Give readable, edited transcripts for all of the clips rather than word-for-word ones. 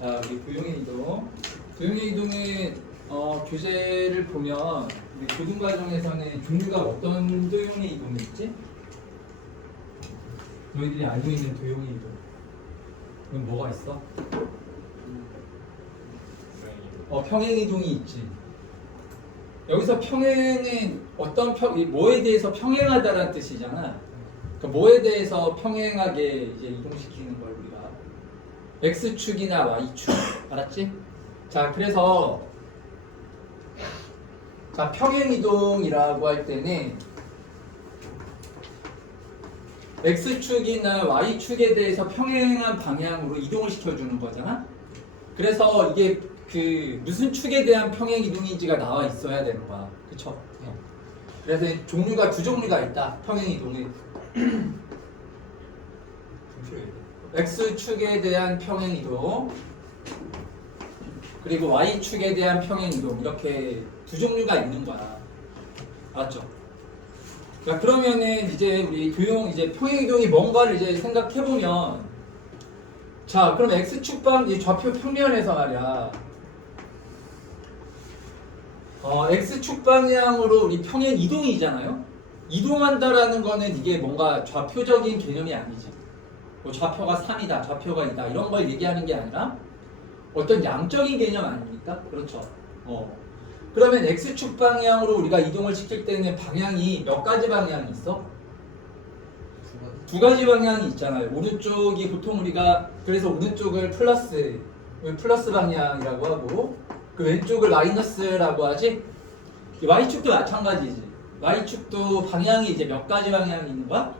자, 우리 도형의 이동. 도형의 이동의 교재를 보면 우리 고등과정에서는 종류가 어떤 도형의 이동이 있지? 너희들이 알고 있는 도형의 이동. 그럼 뭐가 있어? 평행 이동이 있지. 여기서 평행은 어떤 뭐에 대해서 평행하다라는 뜻이잖아. 그러니까 뭐에 대해서 평행하게 이제 이동시키는 걸 우리가 x축이나 y축 알았지? 자, 그래서 자, 평행 이동이라고 할 때는 x축이나 y축에 대해서 평행한 방향으로 이동을 시켜주는 거잖아. 그래서 이게 그 무슨 축에 대한 평행 이동인지가 나와 있어야 되는 거야. 그쵸? 그래서 종류가 두 종류가 있다. 평행 이동이 x축에 대한 평행 이동 그리고 y축에 대한 평행 이동 이렇게 두 종류가 있는 거야. 알았죠? 자, 그러면은 이제 우리 도형 이제 평행 이동이 뭔가를 이제 생각해 보면 자, 그럼 x축 방 좌표 평면에서 말이야. x축 방향으로 우리 평행 이동이잖아요. 이동한다라는 거는 이게 뭔가 좌표적인 개념이 아니지. 뭐 좌표가 3이다, 좌표가 2다 이런 걸 얘기하는 게 아니라 어떤 양적인 개념 아닙니까? 그렇죠. 그러면 x축 방향으로 우리가 이동을 시킬 때는 방향이 몇 가지 방향이 있어? 두 가지 방향이 있잖아요. 오른쪽이 보통 우리가 그래서 오른쪽을 플러스 방향이라고 하고 그 왼쪽을 마이너스라고 하지. y축도 마찬가지지. y축도 방향이 이제 몇 가지 방향이 있는 거야?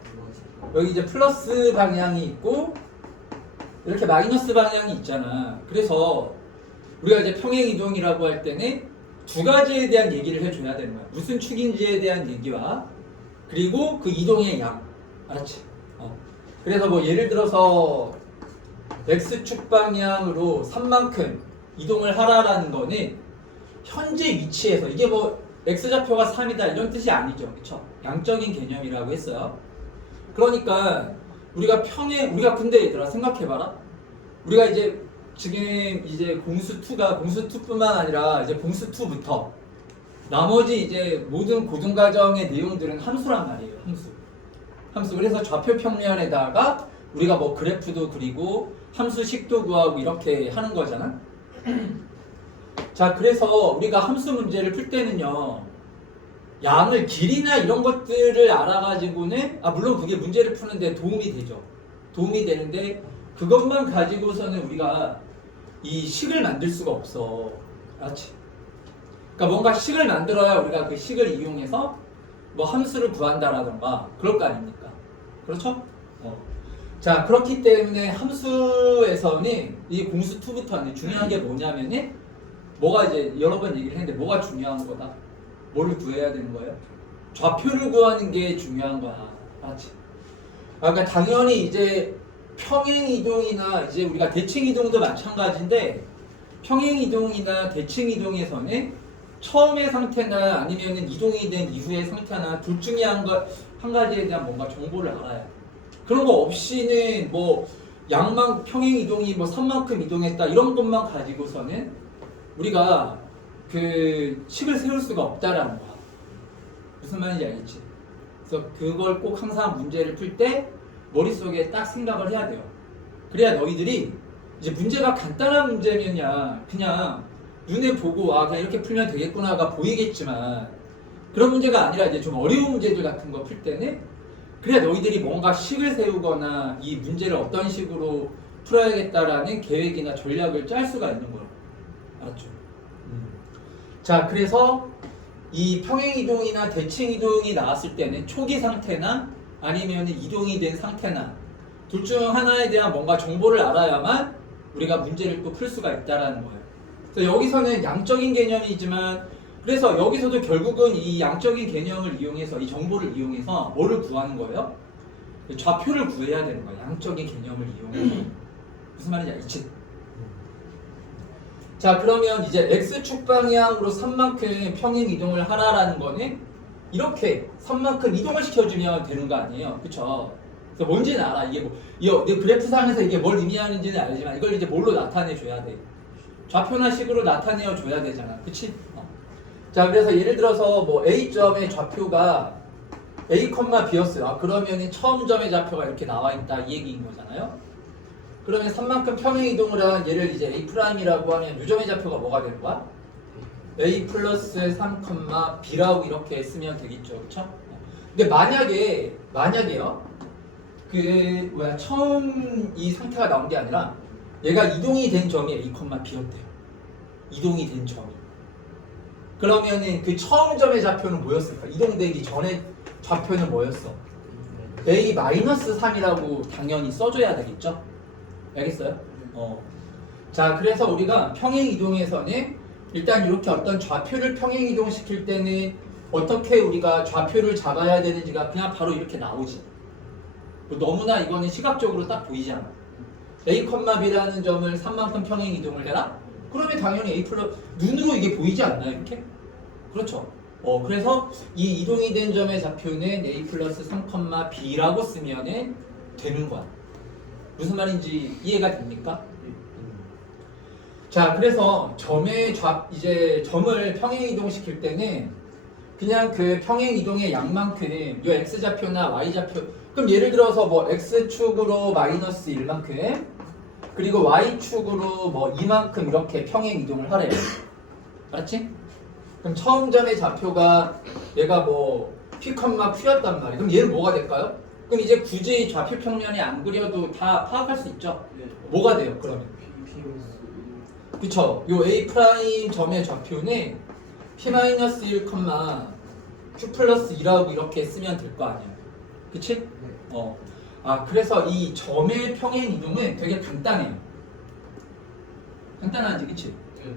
여기 이제 플러스 방향이 있고 이렇게 마이너스 방향이 있잖아. 그래서 우리가 이제 평행 이동이라고 할 때는 두 가지에 대한 얘기를 해줘야 되는 거야. 무슨 축인지에 대한 얘기와 그리고 그 이동의 양. 알았지? 그래서 뭐 예를 들어서 x축 방향으로 3만큼 이동을 하라라는 거는 현재 위치에서 이게 뭐 x좌표가 3이다 이런 뜻이 아니죠. 그쵸? 양적인 개념이라고 했어요. 그러니까 우리가 근데 얘들아 생각해봐라. 우리가 이제 지금 이제 공수2뿐만 아니라 이제 공수2부터 나머지 이제 모든 고등과정의 내용들은 함수란 말이에요. 함수. 그래서 좌표 평면에다가 우리가 뭐 그래프도 그리고 함수식도 구하고 이렇게 하는 거잖아. 자, 그래서 우리가 함수 문제를 풀 때는요. 양을 길이나 이런 것들을 알아가지고는 물론 그게 문제를 푸는데 도움이 되죠. 도움이 되는데 그것만 가지고서는 우리가 이 식을 만들 수가 없어. 알았지? 그러니까 뭔가 식을 만들어야 우리가 그 식을 이용해서 뭐 함수를 구한다라던가 그럴 거 아닙니까? 그렇죠? 자, 그렇기 때문에 함수에서는 이 공수2부터는 중요한 게 뭐냐면은 뭐가 이제 여러 번 얘기를 했는데 뭐가 중요한 거다? 뭐를 구해야 되는 거예요? 좌표를 구하는 게 중요한 거야. 맞지? 그러니까 당연히 이제 평행 이동이나 이제 우리가 대칭 이동도 마찬가지인데 평행 이동이나 대칭 이동에서는 처음의 상태나 아니면은 이동이 된 이후의 상태나 둘 중에 한 가지에 대한 뭔가 정보를 알아야 돼. 그런 거 없이는 뭐 평행 이동이 뭐 3만큼 이동했다 이런 것만 가지고서는 우리가 그 식을 세울 수가 없다라는 거야. 무슨 말인지 알겠지? 그래서 그걸 꼭 항상 문제를 풀 때 머릿속에 딱 생각을 해야 돼요. 그래야 너희들이 이제 문제가 간단한 문제면야 그냥 눈에 보고 그냥 이렇게 풀면 되겠구나가 보이겠지만 그런 문제가 아니라 이제 좀 어려운 문제들 같은 거 풀 때는 그래야 너희들이 뭔가 식을 세우거나 이 문제를 어떤 식으로 풀어야겠다라는 계획이나 전략을 짤 수가 있는 거예요. 알았죠? 자, 그래서 이 평행 이동이나 대칭 이동이 나왔을 때는 초기 상태나 아니면 이동이 된 상태나 둘 중 하나에 대한 뭔가 정보를 알아야만 우리가 문제를 또 풀 수가 있다라는 거예요. 그래서 여기서는 양적인 개념이지만 그래서 여기서도 결국은 이 양적인 개념을 이용해서 이 정보를 이용해서 뭐를 구하는 거예요? 좌표를 구해야 되는 거예요. 양적인 개념을 이용해서. 무슨 말인지 알지? 자, 그러면 이제 x축 방향으로 3만큼 평행 이동을 하라라는 거는 이렇게 3만큼 이동을 시켜주면 되는 거 아니에요? 그쵸? 그래서 뭔지는 알아. 이게 뭐, 이 그래프상에서 이게 뭘 의미하는지는 알지만 이걸 이제 뭘로 나타내줘야 돼. 좌표나 식으로 나타내줘야 되잖아. 그치? 자, 그래서 예를 들어서 뭐 A점의 좌표가 A, B였어요. 아, 그러면 처음 점의 좌표가 이렇게 나와 있다. 이 얘기인 거잖아요. 그러면 3만큼 평행 이동을 한 얘를 이제 A'이라고 하면 요점의 좌표가 뭐가 되는 거야? A 플러스 3, B라고 이렇게 쓰면 되겠죠. 그쵸? 근데 만약에요. 처음 이 상태가 나온 게 아니라 얘가 이동이 된 점이 A, B였대요. 이동이 된 점이. 그러면은 그 처음 점의 좌표는 뭐였을까? 이동되기 전에 좌표는 뭐였어? A-3이라고 당연히 써줘야 되겠죠? 알겠어요? 자, 그래서 우리가 평행 이동에서는 일단 이렇게 어떤 좌표를 평행 이동시킬 때는 어떻게 우리가 좌표를 잡아야 되는지가 그냥 바로 이렇게 나오지. 너무나 이거는 시각적으로 딱 보이지 않아. A, B라는 점을 3만큼 평행 이동을 해라? 그러면 당연히 A 플러스 눈으로 이게 보이지 않나요? 이렇게? 그렇죠. 그래서 이 이동이 된 점의 좌표는 A 플러스 3, B라고 쓰면 되는 거야. 무슨 말인지 이해가 됩니까? 자, 그래서 이제 점을 평행 이동시킬 때는 그냥 그 평행 이동의 양만큼 이 x 좌표나 y 좌표, 그럼 예를 들어서 뭐 x축으로 마이너스 1만큼 그리고 y축으로 뭐 2만큼 이렇게 평행 이동을 하래요. 알았지? 그럼 처음 점의 좌표가 얘가 뭐 p, q였단 말이에요. 그럼 얘는 뭐가 될까요? 그럼 이제 굳이 좌표 평면이 안 그려도 다 파악할 수 있죠? 뭐가 돼요, 그러면? 그쵸? 요 A 프라임 점의 좌표는 P-1, Q 플러스 2라고 이렇게 쓰면 될 거 아니에요. 그치? 그래서 이 점의 평행 이동은 되게 간단해요. 간단하지, 그치?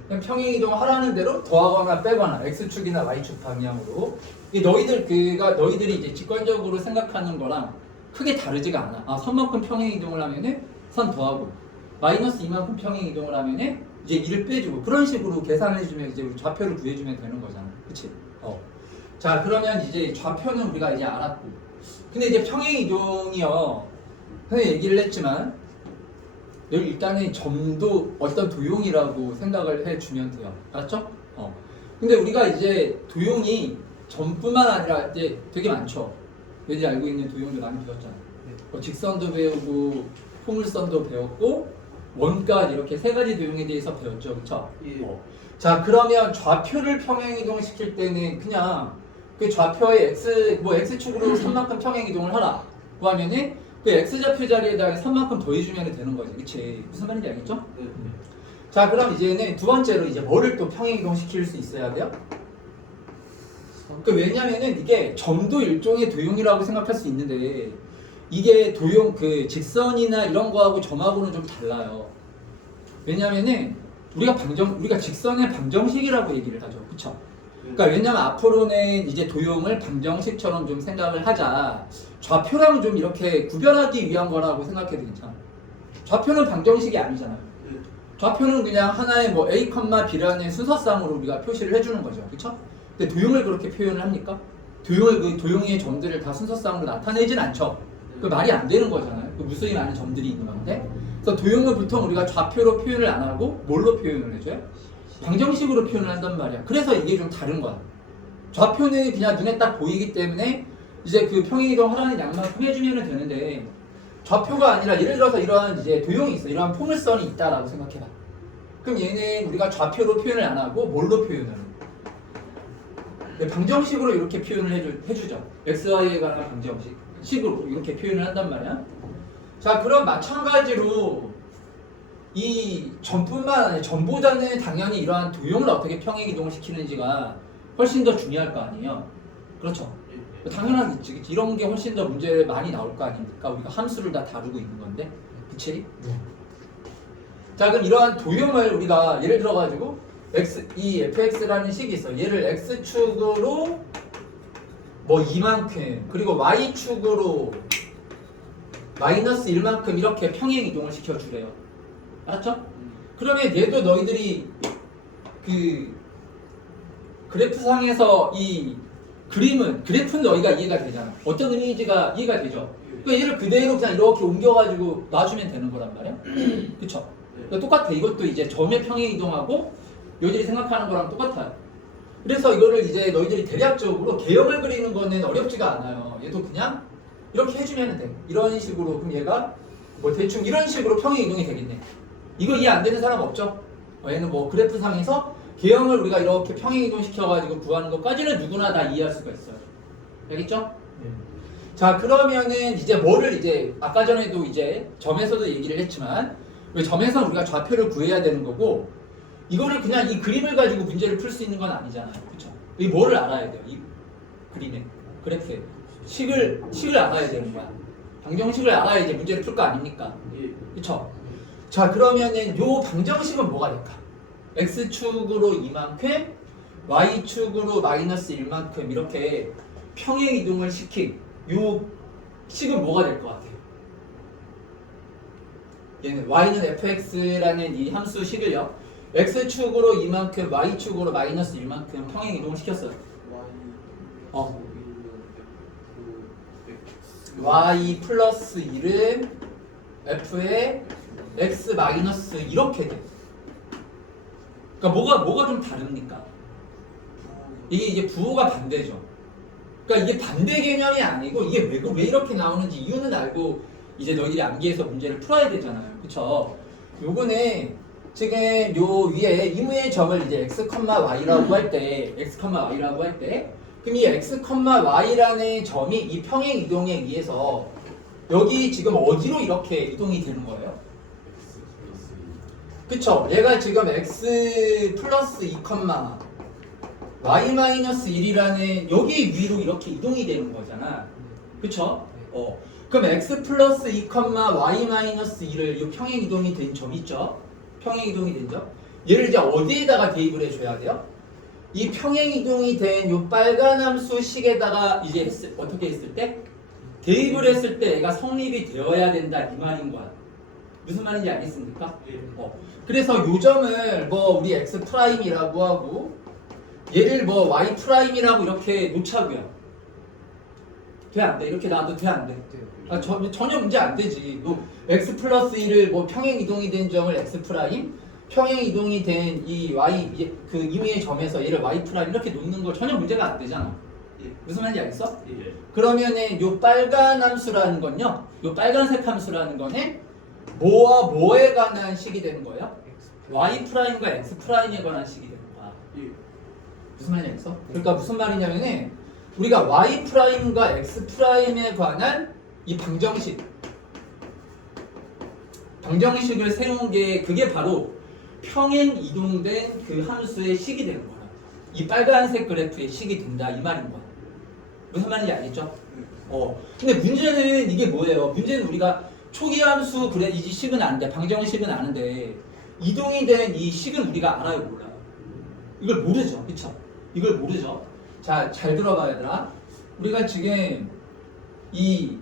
그냥 평행 이동 하라는 대로 더하거나 빼거나 X축이나 Y축 방향으로. 너희들이 이제 직관적으로 생각하는 거랑 크게 다르지가 않아. 선만큼 평행 이동을 하면은 선 더하고 마이너스 2만큼 평행 이동을 하면은 이제 2를 빼주고 그런 식으로 계산해주면 이제 우리 좌표를 구해주면 되는 거잖아. 그치? 자, 그러면 이제 좌표는 우리가 이제 알았고. 근데 이제 평행 이동이요. 전에 얘기를 했지만 여기 일단은 점도 어떤 도용이라고 생각을 해주면 돼요. 알았죠? 근데 우리가 이제 도용이 점뿐만 아니라 이제 되게 많죠. 너희들이 알고 있는 도용도 많이 배웠잖아. 직선도 배우고 포물선도 배웠고 원까지 이렇게 세 가지 도용에 대해서 배웠죠. 그쵸? 자, 그러면 좌표를 평행 이동시킬 때는 그냥 그 좌표의 x축으로 3만큼 평행 이동을 하라. 그 하면은 그 x좌표 자리에다가 3만큼 더해주면 되는 거지. 그치? 무슨 말인지 알겠죠? 자, 그럼 이제는 두 번째로 이제 뭐를 또 평행 이동시킬 수 있어야 돼요? 왜냐면은 이게 점도 일종의 도용이라고 생각할 수 있는데 이게 그 직선이나 이런 거하고 점하고는 좀 달라요. 왜냐면은 우리가 직선의 방정식이라고 얘기를 하죠. 그쵸? 그러니까 왜냐면 앞으로는 이제 도용을 방정식처럼 좀 생각을 하자. 좌표랑 좀 이렇게 구별하기 위한 거라고 생각해도 괜찮아. 좌표는 방정식이 아니잖아요. 좌표는 그냥 하나의 뭐 A, B라는 순서상으로 우리가 표시를 해주는 거죠. 그쵸? 근데 도용을 그렇게 표현을 합니까? 도용의 점들을 다 순서상으로 나타내진 않죠. 그 말이 안 되는 거잖아요. 그 무수히 많은 점들이 있는 건데. 그래서 도용을 보통 우리가 좌표로 표현을 안 하고 뭘로 표현을 해줘요? 방정식으로 표현을 한단 말이야. 그래서 이게 좀 다른 거야. 좌표는 그냥 눈에 딱 보이기 때문에 이제 그 평행이동 하라는 양만 해주면 되는데 좌표가 아니라 예를 들어서 이러한 이제 도용이 있어. 이러한 포물선이 있다라고 생각해봐. 그럼 얘는 우리가 좌표로 표현을 안 하고 뭘로 표현을 해? 방정식으로 이렇게 표현을 해주죠. XY에 관한 방정식. 식으로 이렇게 표현을 한단 말이야. 자, 그럼 마찬가지로 이 점뿐만 아니라 점보다는 당연히 이러한 도용을 어떻게 평행 이동을 시키는지가 훨씬 더 중요할 거 아니에요. 그렇죠? 당연하겠지. 그치? 이런 게 훨씬 더 문제 많이 나올 거 아닙니까? 우리가 함수를 다 다루고 있는 건데. 그치? 자, 그럼 이러한 도용을 우리가 예를 들어가지고 이 fx라는 식이 있어. 얘를 x축으로 뭐 2만큼 그리고 y축으로 마이너스 1만큼 이렇게 평행 이동을 시켜주래요. 알았죠? 그러면 얘도 너희들이 그 그래프상에서 이 그림은 그래프는 너희가 이해가 되잖아. 어떤 의미인지가 이해가 되죠. 그러니까 얘를 그대로 그냥 이렇게 옮겨가지고 놔주면 되는 거란 말이야. 그쵸? 그러니까 똑같아. 이것도 이제 점의 평행 이동하고 너희들이 생각하는 거랑 똑같아요. 그래서 이거를 이제 너희들이 대략적으로 개형을 그리는 거는 어렵지가 않아요. 얘도 그냥 이렇게 해주면 돼. 이런 식으로. 그럼 얘가 뭐 대충 이런 식으로 평행 이동이 되겠네. 이거 이해 안 되는 사람 없죠? 얘는 뭐 그래프상에서 개형을 우리가 이렇게 평행 이동 시켜가지고 구하는 것까지는 누구나 다 이해할 수가 있어요. 알겠죠? 자, 그러면은 이제 뭐를 이제 아까 전에도 이제 점에서도 얘기를 했지만 왜 점에서 우리가 좌표를 구해야 되는 거고 이거를 그냥 이 그림을 가지고 문제를 풀 수 있는 건 아니잖아요. 그렇죠? 이 뭐를 알아야 돼요? 이 그림에 그래프에 식을 알아야 되는 거야. 방정식을 알아야 이제 문제를 풀 거 아닙니까? 그렇죠? 자, 그러면은 요 방정식은 뭐가 될까? x축으로 이만큼, y축으로 마이너스 1만큼 이렇게 평행 이동을 시킨 요 식은 뭐가 될 것 같아요? 얘는 y는 fx라는 이 함수 식을요. x축으로 이만큼, y축으로 마이너스 1만큼 평행 이동을 시켰어요. y 플러스 1은 f의 x 마이너스 이렇게 돼. 그러니까 뭐가 좀 다릅니까? 이게 이제 부호가 반대죠. 그러니까 이게 반대 개념이 아니고 이게 왜 이렇게 나오는지 이유는 알고 이제 너희들이 암기해서 문제를 풀어야 되잖아요. 그쵸? 요거는 지금 요 위에 이무의 점을 이제 x, y라고 할 때 그럼 이 x, y라는 점이 이 평행 이동에 의해서 여기 지금 어디로 이렇게 이동이 되는 거예요? 그쵸? 얘가 지금 x 플러스 2, y 마이너스 1이라는 여기 위로 이렇게 이동이 되는 거잖아. 그쵸? 그럼 x 플러스 2, y 마이너스 1을 이 평행 이동이 된 점 있죠? 평행 이동이 된 점. 얘를 이제 어디에다가 대입을 해줘야 돼요? 이 평행 이동이 된 이 빨간 함수 식에다가 이제 어떻게 했을 때? 대입을 했을 때 얘가 성립이 되어야 된다 이 말인 거야. 무슨 말인지 알겠습니까? 그래서 요 점을 뭐 우리 x 프라임이라고 하고 얘를 뭐 y 프라임이라고 이렇게 놓자고요. 돼 안 돼? 이렇게 놔도 돼 안 돼? 전혀 문제 안 되지. 뭐 x 플러스 1을 뭐 평행 이동이 된 점을 x 프라임, 평행 이동이 된 이 y 그 임의의 점에서 얘를 y 프라임 이렇게 놓는 거 전혀 문제가 안 되잖아. 무슨 말인지 알겠어? 그러면은 요 빨간 함수라는 건요. 요 빨간색 함수라는 거는 뭐와 뭐에 관한 식이 되는 거예요? y 프라임과 x 프라임에 관한 식이 되는 거야. 무슨 말인지 알겠어? 그러니까 무슨 말이냐면은 우리가 y 프라임과 x 프라임에 관한 이 방정식을 세운 게 그게 바로 평행 이동된 그 함수의 식이 되는 거야. 이 빨간색 그래프의 식이 된다 이 말인 거야. 무슨 말인지 알겠죠? 근데 문제는 이게 뭐예요? 문제는 우리가 초기 함수 그래 이 식은 아는데 방정식은 아는데 이동이 된 이 식은 우리가 알아요 몰라요? 이걸 모르죠, 그쵸? 이걸 모르죠. 자, 잘 들어봐 얘들아. 우리가 지금 이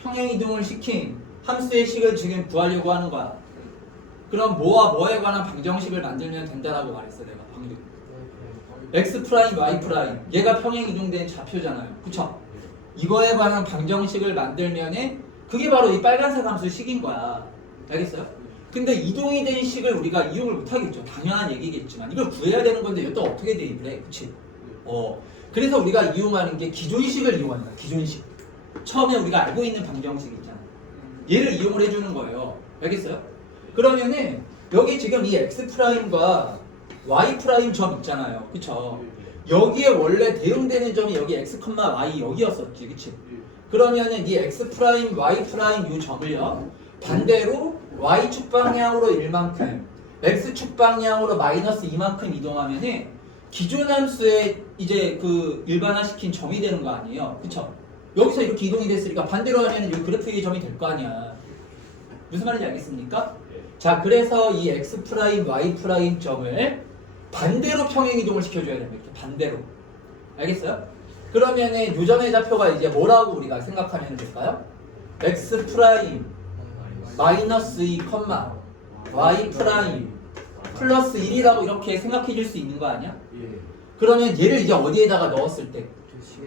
평행 이동을 시킨 함수의 식을 지금 구하려고 하는 거야. 그럼 뭐와 뭐에 관한 방정식을 만들면 된다라고 말했어 내가 방금. x 프라임, y 프라임. 얘가 평행 이동된 좌표잖아요. 그쵸? 이거에 관한 방정식을 만들면은 그게 바로 이 빨간색 함수 식인 거야. 알겠어요? 근데 이동이 된 식을 우리가 이용을 못 하겠죠. 당연한 얘기겠지만 이걸 구해야 되는 건데 이것도 어떻게 대입을 해? 그치? 그래서 우리가 이용하는 게 기존식을 이용하는 거야. 기존식. 처음에 우리가 알고 있는 방정식 있잖아. 얘를 이용을 해주는 거예요. 알겠어요? 그러면은 여기 지금 이 x 프라임과 y 프라임 점 있잖아요. 그쵸? 여기에 원래 대응되는 점이 여기 x, y 여기였었지. 그치? 그러면은 이 x 프라임, y 프라임 이 점을요. 반대로 y축 방향으로 1만큼, x축 방향으로 마이너스 2만큼 이동하면은 기존 함수에 이제 그 일반화시킨 점이 되는 거 아니에요. 그쵸? 여기서 이렇게 이동이 됐으니까 반대로 하면은 이 그래프의 점이 될 거 아니야. 무슨 말인지 알겠습니까? 자, 그래서 이 x 프라임, y 프라임 점을 반대로 평행 이동을 시켜줘야 됩니다. 이렇게 반대로. 알겠어요? 그러면은 요 점의 좌표가 이제 뭐라고 우리가 생각하면 될까요? x 프라임 마이너스 2, y 프라임 플러스 1이라고 이렇게 생각해 줄 수 있는 거 아니야? 그러면 얘를 이제 어디에다가 넣었을 때?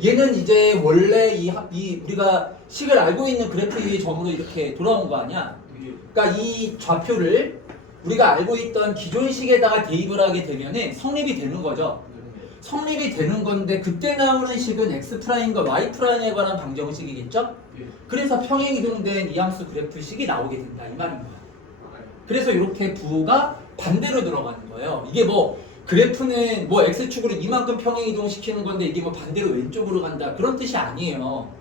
얘는 이제 원래 이 우리가 식을 알고 있는 그래프 위의 점으로 이렇게 돌아온 거 아니야? 그러니까 이 좌표를 우리가 알고 있던 기존 식에다가 대입을 하게 되면은 성립이 되는 거죠. 성립이 되는 건데 그때 나오는 식은 X'과 Y'에 관한 방정식이겠죠? 그래서 평행 이동된 이함수 그래프 식이 나오게 된다 이 말인 거야. 그래서 이렇게 부호가 반대로 들어가는 거예요. 이게 뭐 그래프는 뭐 X축으로 이만큼 평행 이동시키는 건데 이게 뭐 반대로 왼쪽으로 간다 그런 뜻이 아니에요.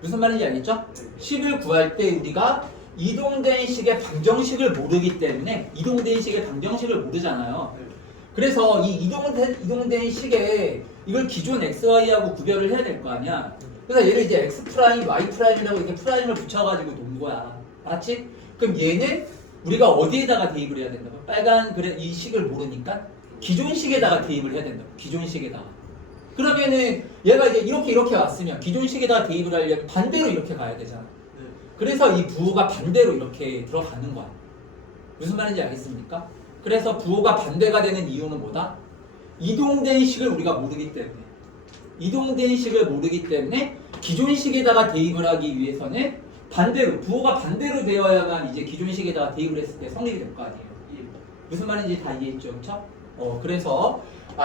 무슨 말인지 알겠죠? 식을 구할 때 우리가 이동된 식의 방정식을 모르기 때문에 이동된 식의 방정식을 모르잖아요. 그래서 이 이동된 식에 이걸 기존 XY하고 구별을 해야 될 거 아니야. 그래서 얘를 이제 X 프라임, Y 프라임이라고 이렇게 프라임을 붙여가지고 놓은 거야. 맞지? 그럼 얘는 우리가 어디에다가 대입을 해야 된다고? 빨간 그래 이 식을 모르니까 기존 식에다가 대입을 해야 된다고. 기존 식에다가. 그러면은 얘가 이제 이렇게 왔으면 기존 식에다가 대입을 하려면 반대로 이렇게 가야 되잖아. 그래서 이 부호가 반대로 이렇게 들어가는 거야. 무슨 말인지 알겠습니까? 그래서 부호가 반대가 되는 이유는 뭐다? 이동된 식을 우리가 모르기 때문에 이동된 식을 모르기 때문에 기존 식에다가 대입을 하기 위해서는 반대로 부호가 반대로 되어야만 이제 기존 식에다가 대입을 했을 때 성립이 될 거 아니에요. 무슨 말인지 다 이해했죠? 그렇죠? 그래서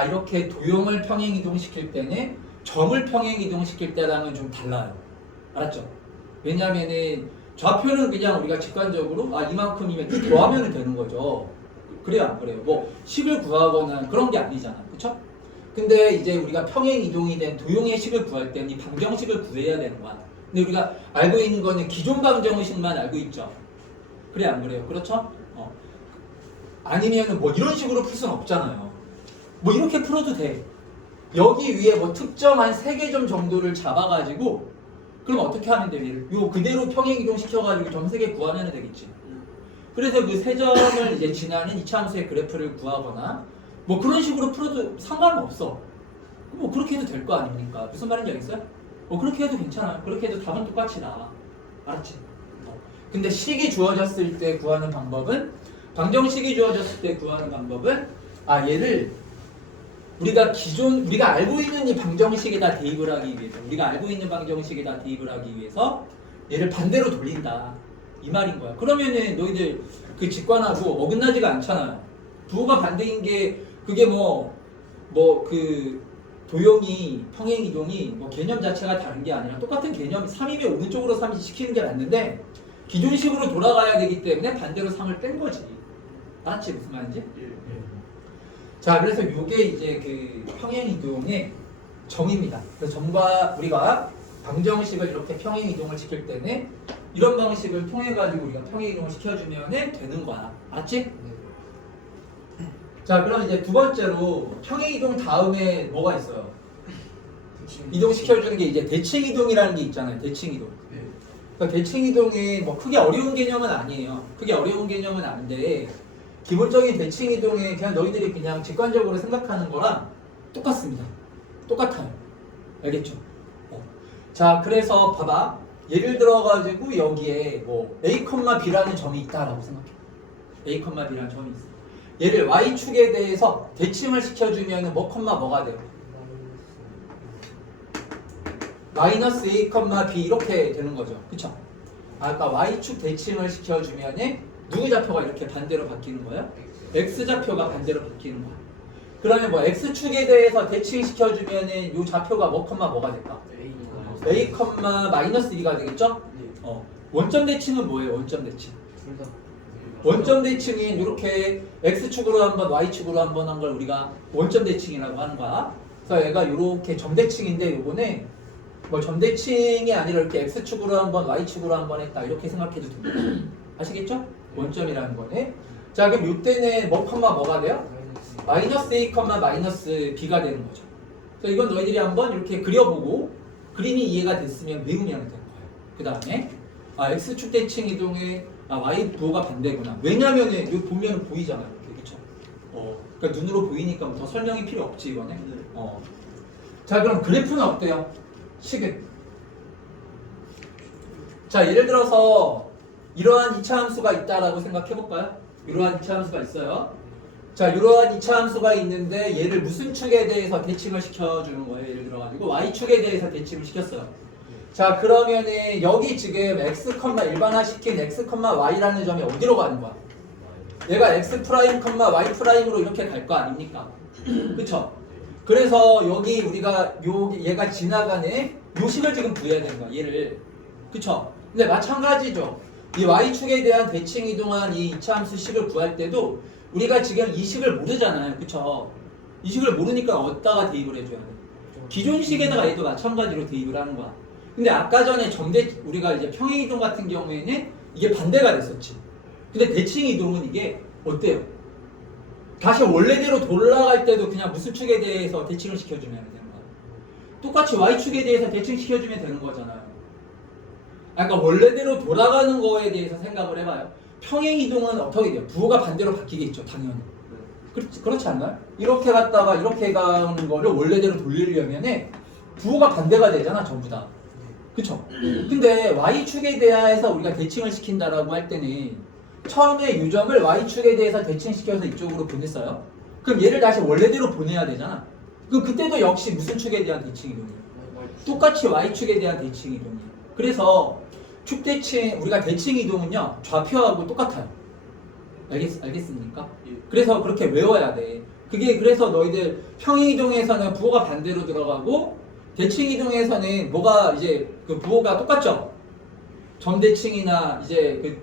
이렇게 도형을 평행 이동시킬 때는 점을 평행 이동시킬 때랑은 좀 달라요. 알았죠? 왜냐면은 좌표는 그냥 우리가 직관적으로 이만큼이면 더하면 되는 거죠. 그래요 안 그래요? 뭐 식을 구하거나 그런 게 아니잖아. 그쵸? 근데 이제 우리가 평행 이동이 된 도형의 식을 구할 때는 이 방정식을 구해야 되는 거야. 근데 우리가 알고 있는 거는 기존 방정식만 알고 있죠. 그래 안 그래요? 그렇죠? 아니면은 뭐 이런 식으로 풀 수는 없잖아요. 뭐 이렇게 풀어도 돼. 여기 위에 뭐 특정한 3개 정도를 잡아가지고 그럼 어떻게 하면 돼? 요 그대로 평행 이동 시켜가지고 점 3개 구하면 되겠지. 그래서 그 3점을 이제 지나는 이차함수의 그래프를 구하거나 뭐 그런 식으로 풀어도 상관은 없어. 뭐 그렇게 해도 될 거 아닙니까? 무슨 말인지 알겠어요? 그렇게 해도 괜찮아요. 그렇게 해도 답은 똑같이 나와. 알았지? 근데 식이 주어졌을 때 구하는 방법은 방정식이 주어졌을 때 구하는 방법은 얘를 우리가 알고 있는 이 방정식에다 대입을 하기 위해서 우리가 알고 있는 방정식에다 대입을 하기 위해서 얘를 반대로 돌린다 이 말인 거야. 그러면은 너희들 그 직관하고 어긋나지가 않잖아요. 부호가 반대인 게 그게 그 도형이 평행 이동이 뭐 개념 자체가 다른 게 아니라 똑같은 개념 3이면 오른쪽으로 3이 시키는 게 맞는데 기존식으로 돌아가야 되기 때문에 반대로 3을 뺀 거지. 맞지? 무슨 말인지? 자, 그래서 이게 이제 그 평행 이동의 점입니다. 그래서 점과 우리가 방정식을 이렇게 평행 이동을 시킬 때는 이런 방식을 통해 가지고 우리가 평행 이동을 시켜주면 되는 거야. 알았지? 자, 그럼 이제 두 번째로 평행 이동 다음에 뭐가 있어요? 이동 시켜주는 게 이제 대칭 이동이라는 게 있잖아요. 대칭 이동. 그러니까 대칭 이동이 뭐 크게 어려운 개념은 아니에요. 크게 어려운 개념은 아닌데. 기본적인 대칭 이동에 그냥 너희들이 그냥 직관적으로 생각하는 거랑 똑같습니다. 똑같아요. 알겠죠? 자, 그래서 봐봐. 예를 들어가지고 여기에 뭐 A, B라는 점이 있다라고 생각해. A, B라는 점이 있어. 얘를 Y축에 대해서 대칭을 시켜주면 뭐가 돼요? 마이너스 A, B 이렇게 되는 거죠. 그쵸? 아까 Y축 대칭을 시켜주면 누구 좌표가 이렇게 반대로 바뀌는 거예요? X좌표가 반대로 바뀌는 거야. 그러면 뭐 X축에 대해서 대칭시켜주면은 이 좌표가 뭐가 될까? A, 마이너스 2가 되겠죠? 원점 대칭은 뭐예요? 원점 대칭. 원점 대칭이 이렇게 X축으로 한번 Y축으로 한번 한 걸 우리가 원점 대칭이라고 하는 거야. 그래서 얘가 이렇게 점대칭인데 요거는 뭐 점대칭이 아니라 이렇게 X축으로 한번 Y축으로 한번 했다 이렇게 생각해도 됩니다. 아시겠죠? 원점이라는 거네. 자, 그럼 이때는 뭐가 돼요? 마이너스 A, 마이너스 B가 되는 거죠. 그래서 이건 너희들이 한번 이렇게 그려보고 그림이 이해가 됐으면 외우면 될 거예요. 그 다음에 X축 대칭 이동에 Y 부호가 반대구나. 왜냐면은 여기 보면 보이잖아요. 이렇게, 그쵸? 그러니까 눈으로 보이니까 더 설명이 필요 없지 이거는. 자, 그럼 그래프는 어때요? 식은. 자, 예를 들어서 이러한 2차 함수가 있다라고 생각해 볼까요? 이러한 2차 함수가 있어요. 자, 이러한 2차 함수가 있는데 얘를 무슨 축에 대해서 대칭을 시켜주는 거예요. 예를 들어가지고 y축에 대해서 대칭을 시켰어요. 자, 그러면은 여기 지금 x, 일반화시킨 x, y라는 점이 어디로 가는 거야? 얘가 x 프라임, y 프라임으로 이렇게 갈 거 아닙니까? 그쵸? 그래서 여기 우리가 얘가 지나가는 요 식을 지금 구해야 되는 거야. 얘를. 그쵸? 근데 마찬가지죠. 이 y축에 대한 대칭 이동한 이 2차 함수 식을 구할 때도 우리가 지금 이 식을 모르잖아요. 그쵸? 이 식을 모르니까 어디다가 대입을 해줘야 돼? 기존 식에다가 얘도 마찬가지로 대입을 하는 거야. 근데 아까 전에 우리가 이제 평행 이동 같은 경우에는 이게 반대가 됐었지. 근데 대칭 이동은 이게 어때요? 다시 원래대로 돌아갈 때도 그냥 무슨 축에 대해서 대칭을 시켜주면 되는 거야. 똑같이 y축에 대해서 대칭시켜주면 되는 거잖아요. 그러니까 원래대로 돌아가는 거에 대해서 생각을 해봐요. 평행 이동은 어떻게 돼요? 부호가 반대로 바뀌겠죠, 당연히. 그렇지 않나요? 이렇게 갔다가 이렇게 가는 거를 원래대로 돌리려면은 부호가 반대가 되잖아, 전부 다. 그쵸? 근데 y축에 대해서 우리가 대칭을 시킨다라고 할 때는 처음에 유점을 y축에 대해서 대칭시켜서 이쪽으로 보냈어요. 그럼 얘를 다시 원래대로 보내야 되잖아. 그럼 그때도 역시 무슨 축에 대한 대칭 이동이에요? 똑같이 y축에 대한 대칭 이동이에요. 그래서 축 대칭, 우리가 대칭 이동은요, 좌표하고 똑같아요. 알겠습니까? 그래서 그렇게 외워야 돼. 그게 그래서 너희들 평행 이동에서는 부호가 반대로 들어가고 대칭 이동에서는 뭐가 이제 그 부호가 똑같죠? 점 대칭이나 이제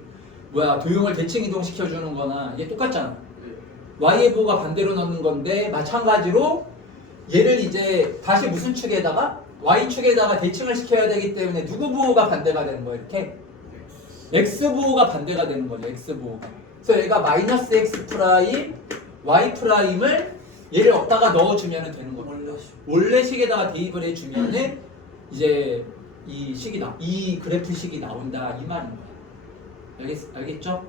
도형을 대칭 이동 시켜주는 거나 이게 똑같잖아. y의 부호가 반대로 넣는 건데 마찬가지로 얘를 이제 다시 무슨 축에다가 y축에다가 대칭을 시켜야 되기 때문에 누구 부호가 반대가 되는 거예요? 이렇게 x 부호가 반대가 되는 거죠. x 부호가. 그래서 얘가 마이너스 x 프라임 y 프라임을 얘를 어디다가 넣어주면 되는 거죠. 원래 식에다가 대입을 해주면은 이제 이 그래프 식이 나온다 이 말인 거야. 알겠죠?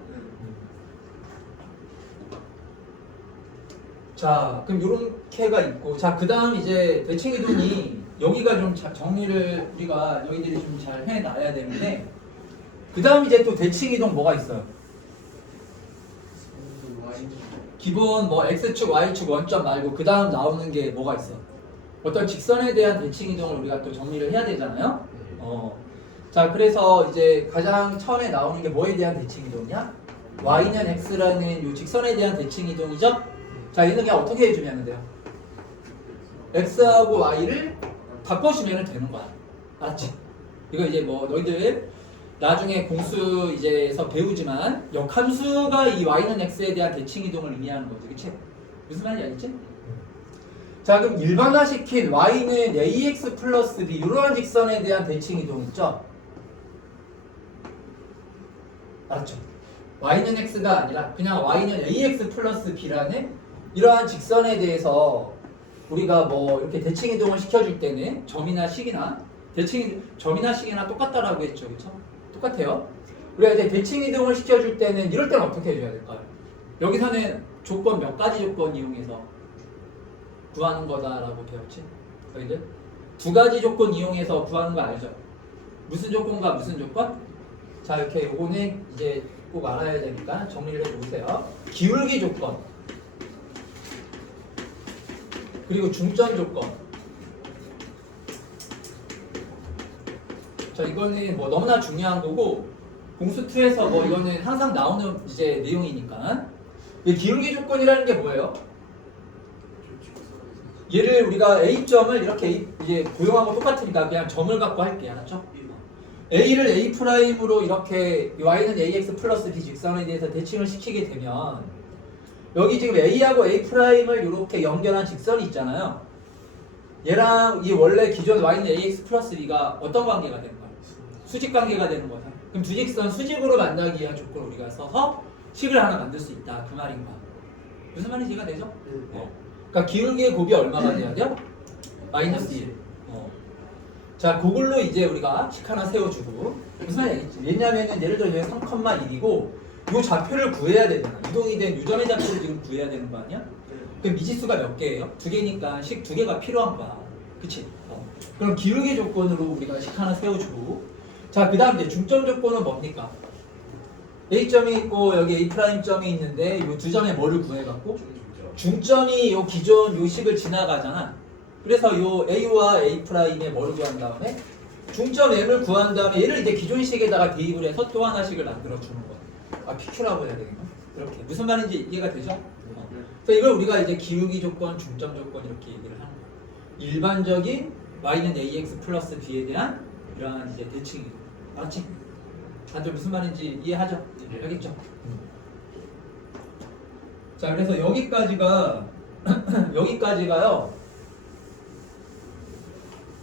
자, 그럼 요렇게가 있고, 자, 그 다음 이제 대칭 이동이 여기가 좀 정리를 우리가 너희들이 좀 잘 해놔야 되는데, 그 다음 이제 또 대칭 이동 뭐가 있어요? 기본 뭐 x축, y축 원점 말고 그 다음 나오는 게 뭐가 있어? 어떤 직선에 대한 대칭 이동을 우리가 또 정리를 해야 되잖아요. 자, 그래서 이제 가장 처음에 나오는 게 뭐에 대한 대칭 이동이야? y는 x라는 이 직선에 대한 대칭 이동이죠. 자, 얘는 그냥 어떻게 해주면 돼요? x하고 y를 바꿔주면 되는 거야. 알았지? 이거 이제 뭐 너희들 나중에 공수 이제서 배우지만 역함수가 이 y는 x에 대한 대칭 이동을 의미하는 거지, 그치? 무슨 말인지 알겠지? 자, 그럼 일반화시킨 y는 ax 플러스 b 이러한 직선에 대한 대칭 이동 있죠? 알았죠? y는 x가 아니라 그냥 y는 ax 플러스 b라는 이러한 직선에 대해서 우리가 뭐 이렇게 대칭 이동을 시켜줄 때는 점이나 식이나 점이나 식이나 똑같다라고 했죠, 그렇죠? 똑같아요. 우리가 이제 대칭 이동을 시켜줄 때는 이럴 때는 어떻게 해줘야 될까요? 여기서는 조건 몇 가지 조건 이용해서 구하는 거다라고 배웠지? 저희들 두 가지 조건 이용해서 구하는 거 알죠? 무슨 조건과 무슨 조건? 자, 이렇게 요거는 이제 꼭 알아야 되니까 정리를 해보세요. 기울기 조건 그리고 중점 조건. 자, 이거는 뭐 너무나 중요한 거고 공수2에서 뭐 이거는 항상 나오는 이제 내용이니까. 이 기울기 조건이라는 게 뭐예요? 얘를 우리가 A점을 이렇게 이제 도형하고 똑같으니까 그냥 점을 갖고 할게. 알았죠? A를 A'으로 이렇게 y는 ax 플러스 b 직선에 대해서 대칭을 시키게 되면 여기 지금 A하고 A'을 이렇게 연결한 직선이 있잖아요. 얘랑 이 원래 기존 y는 ax 플러스 b가 어떤 관계가 되는 거야? 수직 관계가 되는 거죠. 그럼 두 직선 수직으로 만나기 위한 조건을 우리가 써서 식을 하나 만들 수 있다. 그 말인 거야. 무슨 말인지 이해가 되죠? 그러니까 기울기의 곱이 얼마가 돼야 돼요? 마이너스 1. 자, 그걸로 이제 우리가 식 하나 세워주고 무슨 말인지 알겠지? 왜냐면은 예를 들어 얘가 3,1이고 이 좌표를 구해야 되잖아. 이동이 된 유점의 좌표를 지금 구해야 되는 거 아니야? 그럼 미지수가 몇 개예요? 2개니까 식 2개가 필요한 거야. 그치? 그럼 기울기 조건으로 우리가 식 하나 세워주고 자, 그 다음 이제 중점 조건은 뭡니까? A점이 있고 여기 A'점이 있는데 이 두 점에 뭐를 구해갖고? 중점이 요 기존 요 식을 지나가잖아. 그래서 요 A와 A'에 뭐를 구한 다음에 중점 M을 구한 다음에 얘를 이제 기존 식에다가 대입을 해서 또 하나씩을 만들어 주는 거야. 아, PQ라고 해야 되겠나? 이렇게. 무슨 말인지 이해가 되죠? 그래서 이걸 우리가 이제 기울기 조건, 중점 조건 이렇게 얘기를 하는 거야. 일반적인 y는 ax 플러스 b에 대한 이러한 이제 대칭이고. 맞지? 다들 무슨 말인지 이해하죠? 알겠죠? 자, 그래서 여기까지가 여기까지가요.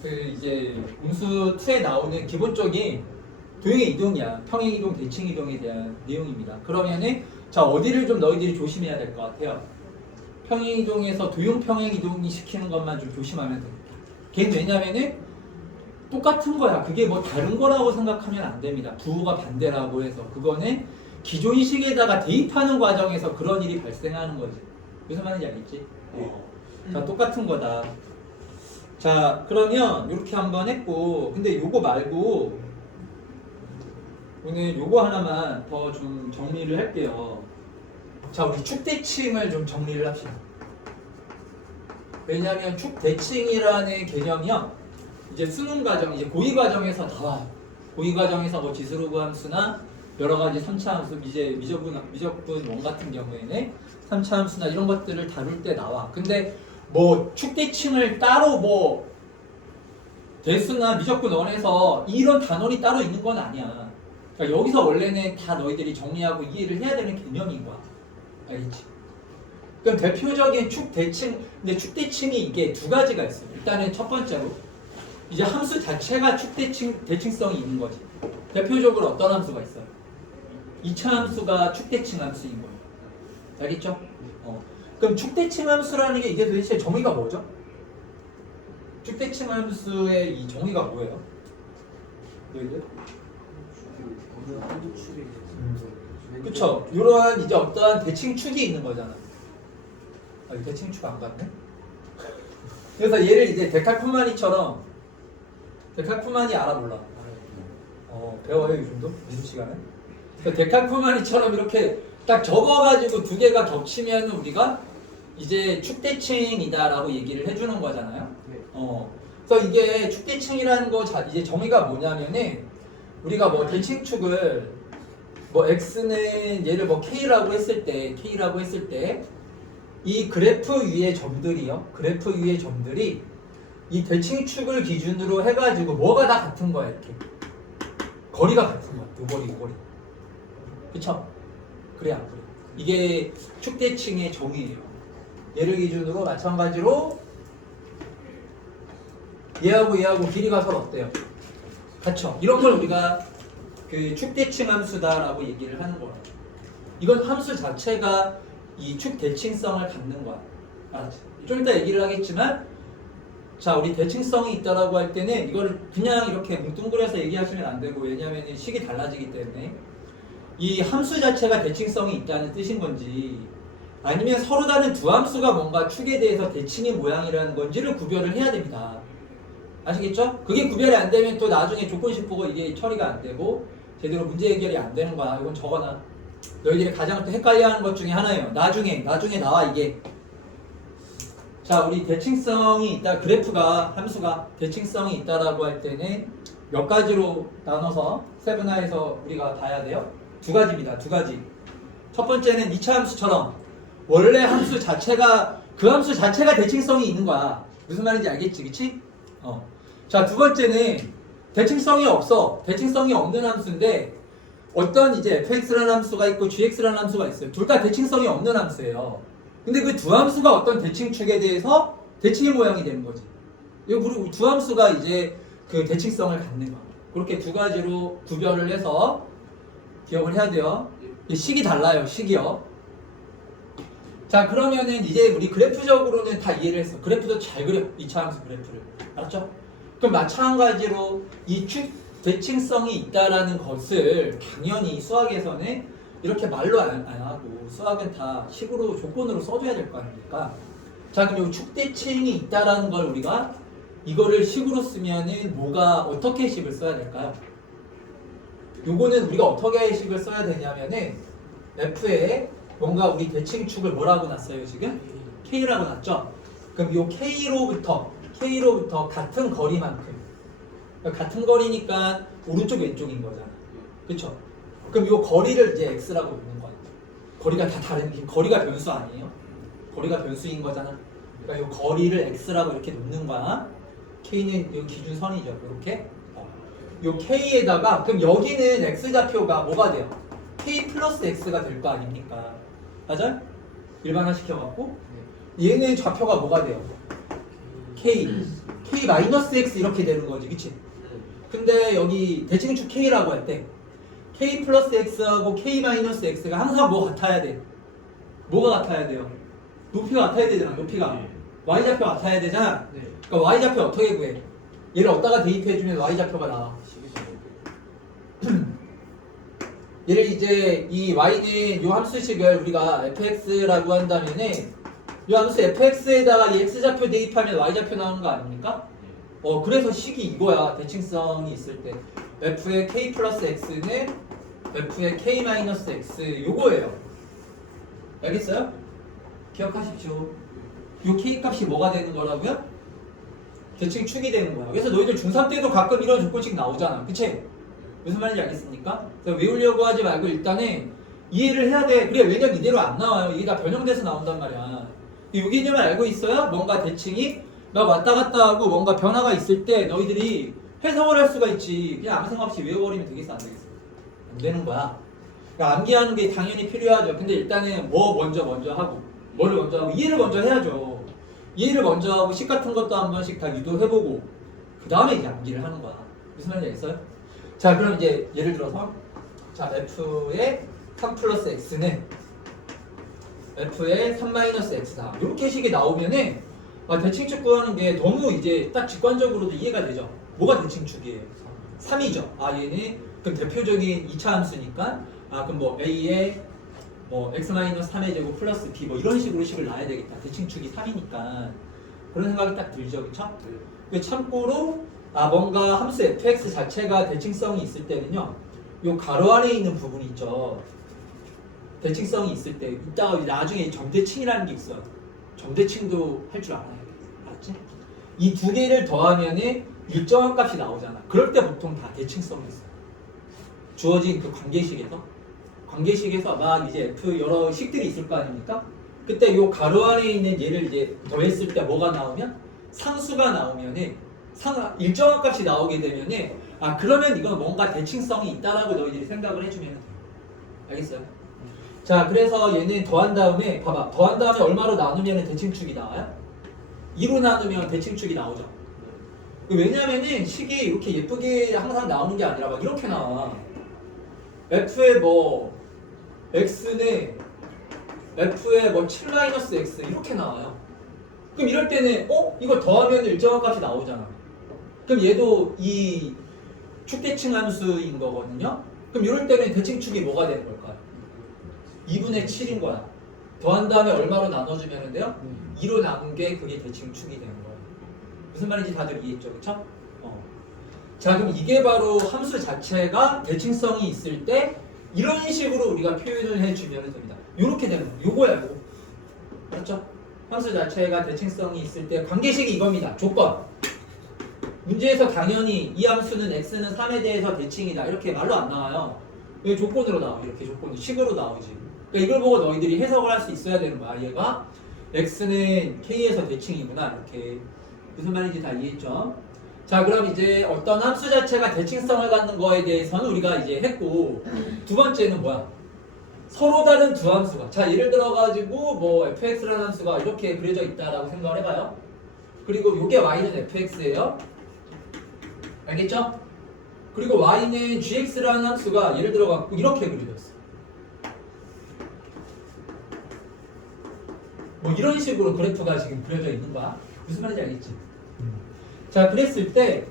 그 이제 운수 2에 나오는 기본적인 도형의 이동이야. 평행 이동, 대칭 이동에 대한 내용입니다. 그러면은 자, 어디를 좀 너희들이 조심해야 될 것 같아요? 평행 이동에서 도형 평행 이동이 시키는 것만 좀 조심하면 돼. 걔는 왜냐면은 똑같은 거야. 그게 뭐 다른 거라고 생각하면 안 됩니다. 부호가 반대라고 해서 그거는 기존 식에다가 대입하는 과정에서 그런 일이 발생하는 거지. 무슨 말인지 알겠지? 자, 똑같은 거다. 자, 그러면 이렇게 한번 했고, 근데 요거 말고 오늘 요거 하나만 더 좀 정리를 할게요. 자, 우리 축대칭을 좀 정리를 합시다. 왜냐하면 축대칭이라는 개념이요, 이제 수능 과정, 이제 고위 과정에서 나와요. 고위 과정에서 뭐 지수로그 함수나 여러 가지 3차 함수, 이제 미적분 원 같은 경우에는 3차 함수나 이런 것들을 다룰 때 나와. 근데 뭐 축대칭을 따로 뭐 대수나 미적분 원에서 이런 단원이 따로 있는 건 아니야. 그러니까 여기서 원래는 다 너희들이 정리하고 이해를 해야 되는 개념인 거야. 알겠지? 그럼 대표적인 축대칭, 근데 축대칭이 이게 두 가지가 있어요. 일단은 첫 번째로 이제 함수 자체가 대칭성이 있는 거지. 대표적으로 어떤 함수가 있어요? 2차 함수가 축대칭 함수인 거예요. 알겠죠? 그럼 축대칭 함수라는 게 이게 도대체 정의가 뭐죠? 축대칭 함수의 이 정의가 뭐예요? 너희들? 그쵸? 이러한 이제 어떠한 대칭축이 있는 거잖아. 아, 이 대칭축 안 갔네? 그래서 얘를 이제 데칼코마니처럼, 데칼코마니 알아 몰라? 배워요 요즘도? 무슨 시간에? 데칼코마니처럼 이렇게 딱 접어가지고 두 개가 겹치면 우리가 이제 축대칭이다라고 얘기를 해주는 거잖아요. 그래서 이게 축대칭이라는 거 이제 정의가 뭐냐면은 우리가 뭐 대칭축을 뭐 x는 얘를 뭐 k라고 했을 때 이 그래프 위의 점들이요. 그래프 위의 점들이 이 대칭축을 기준으로 해가지고 뭐가 다 같은 거야 이렇게. 거리가 같은 거야. 요 거리. 그쵸? 그래 안 그래? 이게 축대칭의 정의예요. 얘를 기준으로 마찬가지로 얘하고 길이가 서로 어때요? 같죠? 이런 걸 우리가 그 축대칭 함수다라고 얘기를 하는 거야. 이건 함수 자체가 이 축대칭성을 갖는 거야. 알았지? 좀 이따 얘기를 하겠지만, 자, 우리 대칭성이 있다라고 할 때는 이거를 그냥 이렇게 뭉뚱그려서 얘기하시면 안 되고, 왜냐하면 식이 달라지기 때문에 이 함수 자체가 대칭성이 있다는 뜻인 건지, 아니면 서로 다른 두 함수가 뭔가 축에 대해서 대칭의 모양이라는 건지를 구별을 해야 됩니다. 아시겠죠? 그게 구별이 안 되면 또 나중에 조건식 보고 이게 처리가 안 되고 제대로 문제 해결이 안 되는 거야. 이건 적어놔. 너희들이 가장 또 헷갈려하는 것 중에 하나예요. 나중에 나와 이게. 자, 우리 대칭성이 있다. 그래프가 함수가 대칭성이 있다라고 할 때는 몇 가지로 나눠서 세분화해서 우리가 봐야 돼요. 두 가지입니다. 두 가지. 첫 번째는 2차 함수처럼 원래 함수 자체가 그 함수 자체가 대칭성이 있는 거야. 무슨 말인지 알겠지, 그치? 자, 두 번째는 대칭성이 없어. 대칭성이 없는 함수인데 어떤 이제 fx라는 함수가 있고 gx라는 함수가 있어요. 둘 다 대칭성이 없는 함수예요. 근데 그 두 함수가 어떤 대칭축에 대해서 대칭의 모양이 되는 거지. 우리 두 함수가 이제 그 대칭성을 갖는 거야. 그렇게 두 가지로 구별을 해서 기억을 해야 돼요. 식이 달라요. 식이요. 자, 그러면은 이제 우리 그래프적으로는 다 이해를 했어. 그래프도 잘 그려. 2차 함수 그래프를. 알았죠? 그럼 마찬가지로 이 대칭성이 있다라는 것을 당연히 수학에서는 이렇게 말로 안 하고 수학은 다 식으로 조건으로 써줘야 될 거 아닙니까? 자, 그럼 이 축대칭이 있다라는 걸 우리가 이거를 식으로 쓰면은 뭐가 어떻게 식을 써야 될까요? 요거는 우리가 어떻게 식을 써야 되냐면은 F에 뭔가 우리 대칭축을 뭐라고 놨어요 지금? K라고 놨죠? 그럼 요 K로부터 같은 거리만큼, 그러니까 같은 거리니까 오른쪽 왼쪽인 거잖아. 그쵸? 그럼 요 거리를 이제 X라고 놓는 거야. 거리가 다 다른, 거리가 변수 아니에요? 거리가 변수인 거잖아. 그러니까 요 거리를 X라고 이렇게 놓는 거야. K는 요 기준선이죠. 이렇게. 요 K에다가, 그럼 여기는 X좌표가 뭐가 돼요? K 플러스 X가 될 거 아닙니까? 맞아요? 일반화 시켜갖고 얘는 좌표가 뭐가 돼요? K 마이너스 X 이렇게 되는 거지, 그치? 근데 여기 대칭축 K라고 할 때 K 플러스 X하고 K 마이너스 X가 항상 뭐 같아야 돼? 뭐가 같아야 돼요? 높이가 같아야 되잖아, 높이가. Y좌표 같아야 되잖아. 그러니까 Y좌표 어떻게 구해? 얘를 어디다가 대입해주면 Y좌표가 나와. 얘를 이제 이 y는 요 함수식을 우리가 fx라고 한다면은 요 함수 fx에다가 이 x좌표 대입하면 y좌표 나오는 거 아닙니까? 그래서 식이 이거야. 대칭성이 있을 때 f의 k 플러스 x는 f의 k 마이너스 x 요거예요. 알겠어요? 기억하십시오. 요 k 값이 뭐가 되는 거라고요? 대칭축이 되는 거야. 그래서 너희들 중3 때도 가끔 이런 조건식 나오잖아. 그치? 무슨 말인지 알겠습니까? 그래서 외우려고 하지 말고 일단은 이해를 해야 돼. 그래, 왜냐면 이대로 안 나와요. 이게 다 변형돼서 나온단 말이야. 이 개념을 알고 있어야 뭔가 대칭이 막 왔다 갔다 하고 뭔가 변화가 있을 때 너희들이 해석을 할 수가 있지. 그냥 아무 생각 없이 외워버리면 되겠어, 안 되겠어? 안 되는 거야. 그러니까 암기하는 게 당연히 필요하죠. 근데 일단은 뭐 먼저 하고 뭐를 먼저 하고 이해를 먼저 해야죠. 이해를 먼저 하고 식 같은 것도 한 번씩 다 유도해보고 그 다음에 이제 암기를 하는 거야. 무슨 말인지 알겠어요? 자, 그럼 이제 예를 들어서 자 f의 3 플러스 x는 f의 3 마이너스 x다. 이렇게 식이 나오면은 대칭축 구하는 게 너무 이제 딱 직관적으로도 이해가 되죠. 뭐가 대칭축이에요? 3이죠. 얘는 그럼 대표적인 2차 함수니까 그럼 뭐 a의 뭐 x 마이너스 3의 제곱 플러스 b 뭐 이런 식으로 식을 놔야 되겠다. 대칭축이 3이니까 그런 생각이 딱 들죠, 그렇죠? 참고로 뭔가 함수 fx 자체가 대칭성이 있을 때는요, 요 가로 안에 있는 부분이 있죠. 대칭성이 있을 때 이따가 나중에 점대칭이라는 게 있어요. 점대칭도 할 줄 알아야 돼. 알았지? 이 두 개를 더하면은 일정한 값이 나오잖아. 그럴 때 보통 다 대칭성이 있어요. 주어진 그 관계식에서 막 이제 f 여러 식들이 있을 거 아닙니까? 그때 요 가로 안에 있는 얘를 이제 더했을 때 뭐가 나오면 상수가 나오면은 일정한 값이 나오게 되면은 그러면 이건 뭔가 대칭성이 있다라고 너희들이 생각을 해주면 돼요. 알겠어요? 자, 그래서 얘는 더한 다음에 봐봐. 더한 다음에 얼마로 나누면 대칭축이 나와요? 2로 나누면 대칭축이 나오죠. 왜냐면은 식이 이렇게 예쁘게 항상 나오는 게 아니라 막 이렇게 나와. f의 뭐 x는 f의 뭐 7-x 이렇게 나와요. 그럼 이럴 때는 이거 더하면 일정한 값이 나오잖아. 그럼 얘도 이 축대칭 함수인 거거든요. 그럼 이럴 때는 대칭축이 뭐가 되는 걸까요? 2분의 7인 거야. 더한 다음에 얼마로 나눠주면 돼요? 2로 나눈 게 그게 대칭축이 되는 거예요. 무슨 말인지 다들 이해했죠? 그쵸? 자, 그럼 이게 바로 함수 자체가 대칭성이 있을 때 이런 식으로 우리가 표현을 해주면 됩니다. 요렇게 되는 거예요. 요거야, 요거. 그렇죠? 함수 자체가 대칭성이 있을 때 관계식이 이겁니다. 조건. 문제에서 당연히 이 함수는 x는 3에 대해서 대칭이다. 이렇게 말로 안 나와요. 왜 조건으로 나와? 이렇게 조건으로. 식으로 나오지. 그러니까 이걸 보고 너희들이 해석을 할 수 있어야 되는 거야. 얘가 x는 k에서 대칭이구나. 이렇게. 무슨 말인지 다 이해했죠? 자, 그럼 이제 어떤 함수 자체가 대칭성을 갖는 거에 대해서는 우리가 이제 했고, 두 번째는 뭐야? 서로 다른 두 함수가. 자, 예를 들어가지고 뭐 fx라는 함수가 이렇게 그려져 있다라고 생각을 해봐요. 그리고 요게 y는 fx예요. 알겠죠? 그리고 y는 gx라는 함수가 예를 들어가지고 이렇게 그려졌어. 뭐 이런 식으로 그래프가 지금 그려져 있는 거야. 무슨 말인지 알겠지? 자, 그랬을 때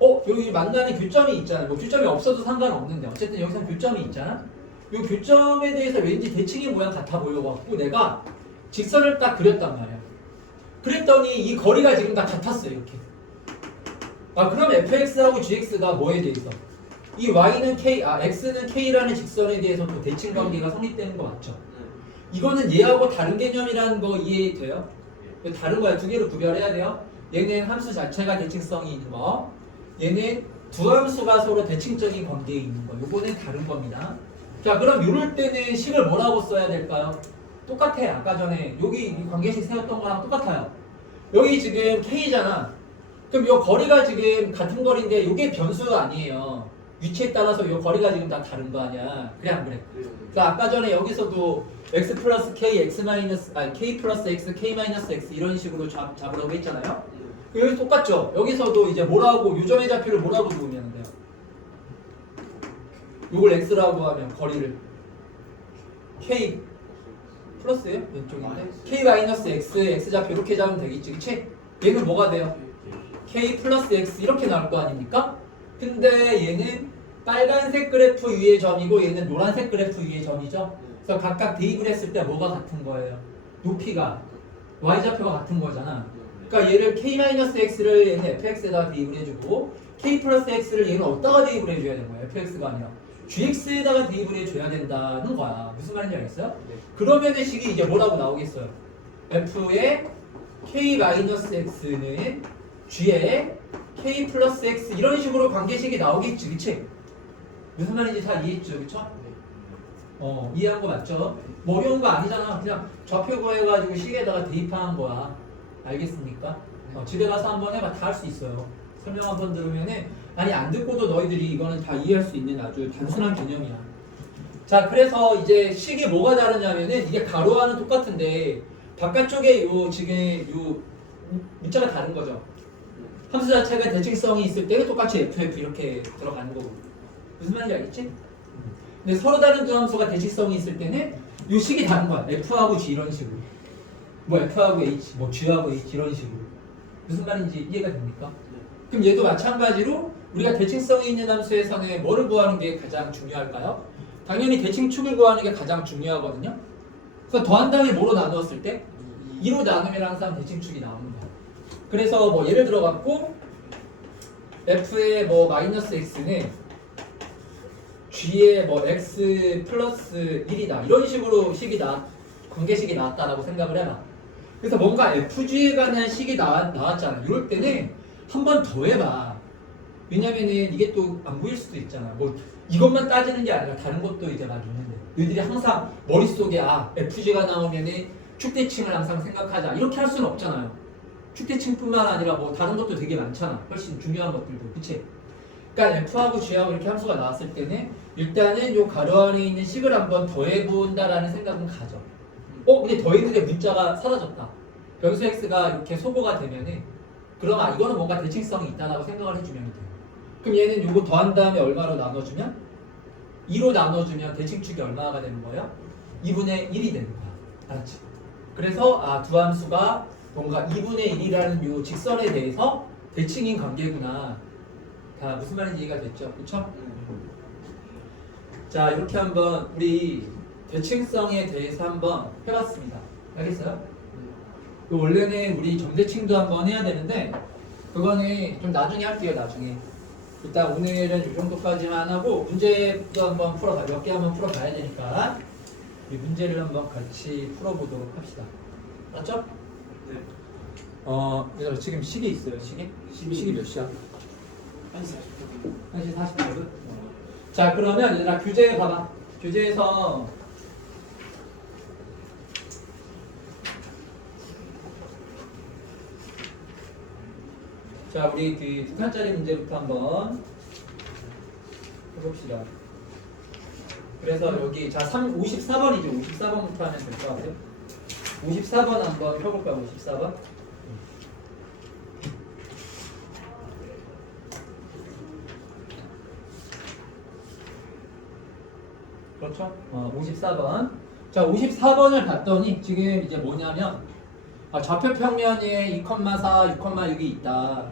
여기 만나는 교점이 있잖아. 뭐 교점이 없어도 상관없는데 어쨌든 여기서 교점이 있잖아. 이 교점에 대해서 왠지 대칭의 모양 같아 보여갖고 내가 직선을 딱 그렸단 말이야. 그랬더니 이 거리가 지금 다 같았어요. 이렇게. 그럼 fx하고 gx가 뭐에 대해서? 이 y는 k, x는 k라는 직선에 대해서 또 대칭 관계가 성립되는 거 맞죠? 이거는 얘하고 다른 개념이라는 거 이해돼요? 다른 거야. 두 개를 구별해야 돼요. 얘는 함수 자체가 대칭성이 있는 거, 얘는 두 함수가 서로 대칭적인 관계에 있는 거. 요거는 다른 겁니다. 자, 그럼 이럴 때는 식을 뭐라고 써야 될까요? 똑같아. 아까 전에 여기 이 관계식 세웠던 거랑 똑같아요. 여기 지금 K잖아. 그럼 요 거리가 지금 같은 거리인데 이게 변수가 아니에요. 위치에 따라서 요 거리가 지금 다 다른 거 아니야. 그래 안 그래? 그러니까 아까 전에 여기서도 x 플러스 k, x 마이너스, 아니 k 플러스 x, k 마이너스 x 이런 식으로 잡으라고 했잖아요. 여기 똑같죠? 여기서도 이제 뭐라고 요점의 좌표를 뭐라고 두면 돼요? 요걸 x라고 하면 거리를 k 플러스예요? 왼쪽인데 k 마이너스 x, x 좌표 이렇게 잡으면 되겠지, 그치? 얘는 뭐가 돼요? k 플러스 x 이렇게 나올 거 아닙니까? 근데 얘는 빨간색 그래프 위의 점이고 얘는 노란색 그래프 위의 점이죠. 그래서 각각 대입을 했을 때 뭐가 같은 거예요? 높이가 y좌표가 같은 거잖아. 그러니까 얘를 k-x를 얘는 fx에다가 대입을 해주고 k 플러스 x를 얘는 어디다가 대입을 해줘야 되는 거예요? fx가 아니라 gx에다가 대입을 해줘야 된다는 거야. 무슨 말인지 알겠어요? 그러면은 식이 이제 뭐라고 나오겠어요? f의 k-x는 g의 k 플러스 x 이런 식으로 관계식이 나오겠지, 그치? 무슨 말인지 다 이해했죠, 그쵸? 이해한 거 맞죠? 뭐 어려운 거 아니잖아. 그냥 좌표 구해가지고 식에다가 대입하는 거야. 알겠습니까? 집에 가서 한번 해봐. 다 할 수 있어요. 설명 한번 들으면은 아니 안 듣고도 너희들이 이거는 다 이해할 수 있는 아주 단순한 개념이야. 자, 그래서 이제 식이 뭐가 다르냐면은 이게 가로와는 똑같은데 바깥쪽에 요 지금 요 문자가 다른 거죠. 함수 자체가 대칭성이 있을 때는 똑같이 FF 이렇게 들어가는 거고. 무슨 말인지 알겠지? 근데 서로 다른 두 함수가 대칭성이 있을 때는 요 식이 다른 거야. F하고 G 이런 식으로. 뭐 F하고 H, 뭐 G하고 H 이런 식으로. 무슨 말인지 이해가 됩니까? 그럼 얘도 마찬가지로 우리가 대칭성이 있는 함수에서는 뭐를 구하는 게 가장 중요할까요? 당연히 대칭축을 구하는 게 가장 중요하거든요. 그래서 더한 다음에 뭐로 나누었을 때? 2로 나누면 항상 대칭축이 나옵니다. 그래서 뭐 예를 들어 갖고 f의 뭐 마이너스 x는 g의 뭐 x 플러스 1이다 이런 식으로 식이 관계식이 나왔다라고 생각을 해봐. 그래서 뭔가 fg에 관한 식이 나왔잖아. 이럴 때는 한 번 더 해봐. 왜냐면은 이게 또 안 보일 수도 있잖아. 뭐 이것만 따지는 게 아니라 다른 것도 이제 막 있는데 너희들이 항상 머릿속에 fg가 나오면은 축대칭을 항상 생각하자 이렇게 할 수는 없잖아요. 축대칭뿐만 아니라 뭐 다른 것도 되게 많잖아. 훨씬 중요한 것들도. 그치? 그러니까 F하고 G하고 이렇게 함수가 나왔을 때는 일단은 요 가로 안에 있는 식을 한번 더해본다라는 생각은 가져. 근데 더했는데 문자가 사라졌다. 변수 X가 이렇게 소거가 되면은 그럼 이거는 뭔가 대칭성이 있다라고 생각을 해주면 돼. 그럼 얘는 요거 더한 다음에 얼마로 나눠주면? 2로 나눠주면 대칭축이 얼마가 되는 거예요? 2분의 1이 되는 거야. 알았지? 그래서 두 함수가 뭔가 2분의 1이라는 요 직선에 대해서 대칭인 관계구나. 다 무슨 말인지 이해가 됐죠? 그쵸? 자, 이렇게 한번 우리 대칭성에 대해서 한번 해봤습니다. 알겠어요? 원래는 우리 점대칭도 한번 해야 되는데 그거는 좀 나중에 할게요. 나중에. 일단 오늘은 이 정도까지만 하고 문제도 한번 몇 개 한번 풀어봐야 되니까 우리 문제를 한번 같이 풀어보도록 합시다. 맞죠? 네. 얘들아 지금 시계 있어요. 시계 몇 시야? 1시 40분. 자, 그러면 얘들아 교재에 봐봐. 교재에서 자, 우리 그 두 칸짜리 문제부터 한번 해봅시다. 그래서 여기 자 54번이죠. 54번부터 하면 될 것 같아요. 54번 한번 펴볼까요? 54번. 그렇죠? 54번. 자, 54번을 봤더니 지금 이제 뭐냐면 좌표 평면에 2,4, 6,6이 있다.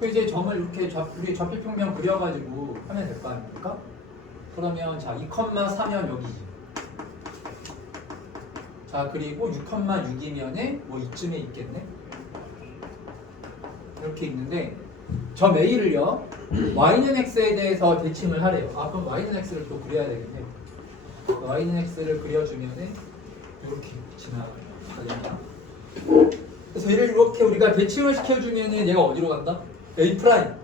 그 이제 점을 이렇게 우리 좌표 평면 그려가지고 하면 될 거 아닙니까? 그러면 자 2,4면 여기지. 자, 그리고 6,6이면은 뭐 이쯤에 있겠네. 이렇게 있는데 점 A를요 y는 x에 대해서 대칭을 하래요. 그럼 y는 x를 또 그려야 되겠네. y는 x를 그려주면은 이렇게 지나가겠다. 그래서 얘를 이렇게 우리가 대칭을 시켜주면은 얘가 어디로 간다? A 프라임.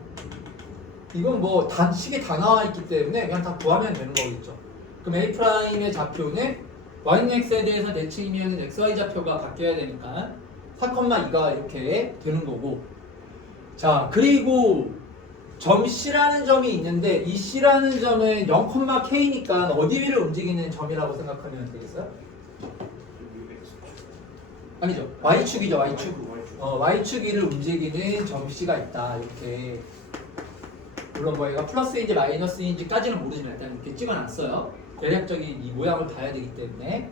이건 뭐 식이 다 나와 있기 때문에 그냥 다 구하면 되는 거겠죠. 그럼 A 프라임의 좌표는 y는 x에 대해서 대칭이면 xy 좌표가 바뀌어야 되니까 4,2가 이렇게 되는 거고. 자, 그리고 점 C라는 점이 있는데 이 C라는 점은 0,K니까 어디를 움직이는 점이라고 생각하면 되겠어요? 아니죠. Y축이죠. Y축. Y축 위를 움직이는 점 C가 있다. 이렇게. 물론 뭐 얘가 플러스인지 마이너스인지까지는 모르지만 일단 이렇게 찍어놨어요. 대략적인 이 모양을 봐야 되기 때문에.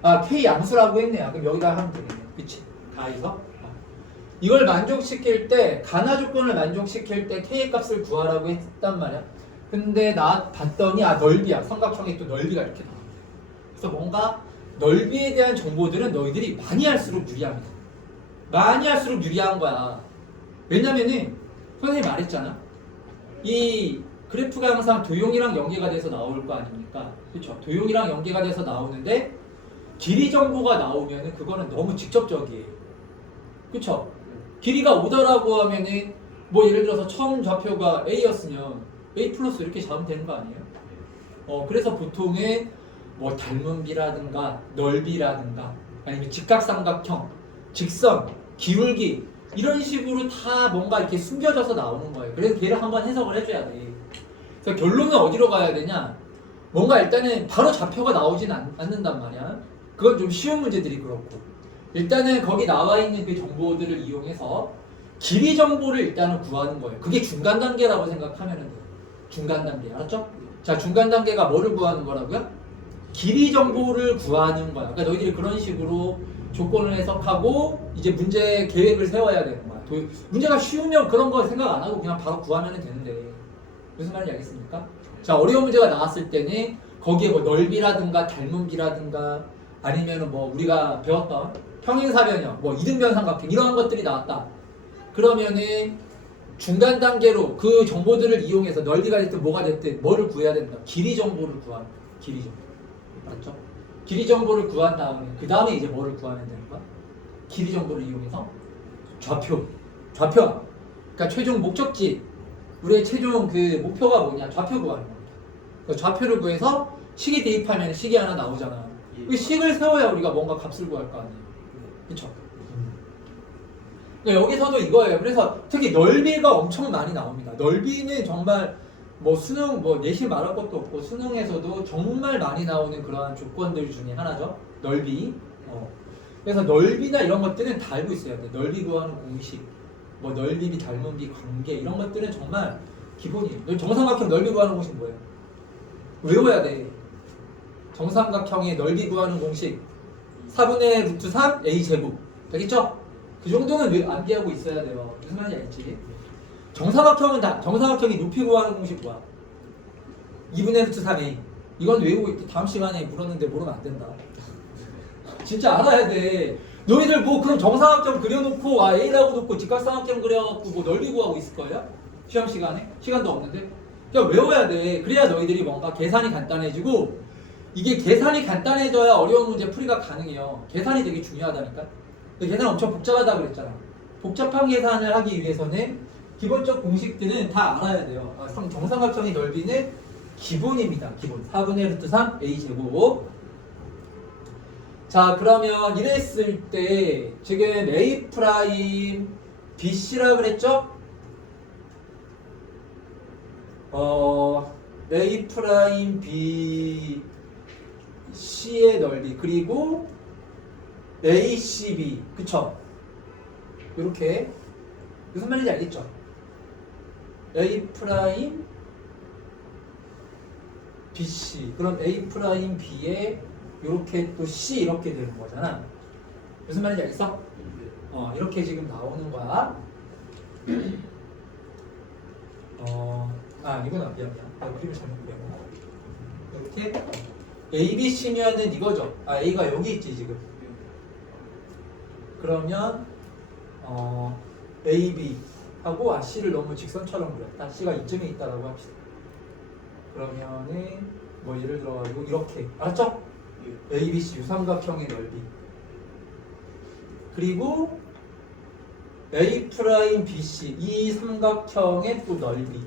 아, K 양수라고 했네요. 그럼 여기다 하면 되겠네요. 그치? 가에서. 이걸 만족시킬 때, 가나 조건을 만족시킬 때 K의 값을 구하라고 했단 말이야. 근데 나 봤더니 넓이야. 삼각형에 또 넓이가 이렇게 나와. 그래서 뭔가 넓이에 대한 정보들은 너희들이 많이 할수록 유리합니다. 많이 할수록 유리한 거야. 왜냐면은 선생님이 말했잖아. 이 그래프가 항상 도형이랑 연계가 돼서 나올 거 아닙니까? 그렇죠? 도형이랑 연계가 돼서 나오는데 길이 정보가 나오면은 그거는 너무 직접적이에요. 그렇죠? 길이가 5다라고 하면은 뭐 예를 들어서 처음 좌표가 A였으면 A 플러스 이렇게 잡으면 되는 거 아니에요? 그래서 보통은 뭐 닮은 비라든가 넓이라든가 아니면 직각삼각형, 직선, 기울기 이런 식으로 다 뭔가 이렇게 숨겨져서 나오는 거예요. 그래서 걔를 한번 해석을 해줘야 돼. 그래서 결론은 어디로 가야 되냐? 뭔가 일단은 바로 좌표가 나오진 않는단 말이야. 그건 좀 쉬운 문제들이 그렇고. 일단은 거기 나와 있는 그 정보들을 이용해서 길이 정보를 일단은 구하는 거예요. 그게 중간 단계라고 생각하면 돼요. 중간 단계. 알았죠? 자, 중간 단계가 뭐를 구하는 거라고요? 길이 정보를 구하는 거야. 그러니까 너희들이 그런 식으로 조건을 해석하고 이제 문제 계획을 세워야 되는 거야. 문제가 쉬우면 그런 거 생각 안 하고 그냥 바로 구하면 되는데. 무슨 말인지 알겠습니까? 자, 어려운 문제가 나왔을 때는 거기에 뭐 넓이라든가 닮은 비라든가 아니면은 뭐 우리가 배웠던 평행사변형, 뭐 이등변 삼각형 이런 것들이 나왔다. 그러면은 중간 단계로 그 정보들을 이용해서 넓이가 됐든 뭐가 됐든 뭐를 구해야 된다. 길이 정보를 구하는 거야. 길이 정보. 맞죠? 길이 정보를 구한 다음에 그 다음에 이제 뭐를 구하면 되는 거야? 길이 정보를 이용해서 좌표. 그러니까 최종 목적지. 우리의 최종 그 목표가 뭐냐? 좌표 구하는 겁니다. 그 좌표를 구해서 식이 대입하면 식이 하나 나오잖아. 그 식을 세워야 우리가 뭔가 값을 구할 거 아니에요. 그쵸? 여기서도 이거예요. 그래서 특히 넓이가 엄청 많이 나옵니다. 넓이는 정말 뭐 수능, 뭐 내신 말할 것도 없고 수능에서도 정말 많이 나오는 그러한 조건들 중에 하나죠. 넓이. 그래서 넓이나 이런 것들은 다 알고 있어야 돼. 넓이 구하는 공식, 뭐 넓이, 닮은 비, 관계 이런 것들은 정말 기본이에요. 정삼각형 넓이 구하는 공식 뭐예요? 외워야 돼. 정삼각형의 넓이 구하는 공식 4분의 루트 3 a 제곱 되겠죠? 그 정도는 암기하고 있어야 돼요. 무슨 말인지 알지? 정사각형이 높이 구하는 공식 뭐야? 2분의 루트 3a. 이건 외우고 있대. 다음 시간에 물었는데 모르면 안 된다. 진짜 알아야 돼. 너희들 뭐 그럼 정사각형 그려놓고 a라고 놓고 직각삼각형 그려갖고 뭐 넓이 구하고 있을 거예요? 시험 시간에? 시간도 없는데? 그냥 외워야 돼. 그래야 너희들이 뭔가 계산이 간단해지고 이게 계산이 간단해져야 어려운 문제 풀이가 가능해요. 계산이 되게 중요하다니까. 계산 엄청 복잡하다고 그랬잖아. 복잡한 계산을 하기 위해서는 기본적 공식들은 다 알아야 돼요. 정삼각형의 넓이는 기본입니다. 기본. 4분의 루트 3 a 제곱. 자, 그러면 이랬을 때 지금 a 프라임 bc라 그랬죠? a 프라임 b c의 넓이 그리고 ACB 그쵸? 이렇게 무슨 말인지 알겠죠? A 프라임 BC 그럼 A 프라임 B에 이렇게 또 C 이렇게 되는 거잖아. 무슨 말인지 알겠어? 이렇게 지금 나오는 거야. 이건 미안. 그림을 잘못 그렸고 이렇게 A, B, C면은 이거죠. A가 여기 있지 지금. 그러면 A, B 하고 C를 너무 직선처럼 그렸다. C가 이쯤에 있다라고 합시다. 그러면은 뭐 예를 들어가지고 이렇게 알았죠? ABC 삼각형의 넓이. 그리고 A 프라임 BC 이 삼각형의 또 넓이를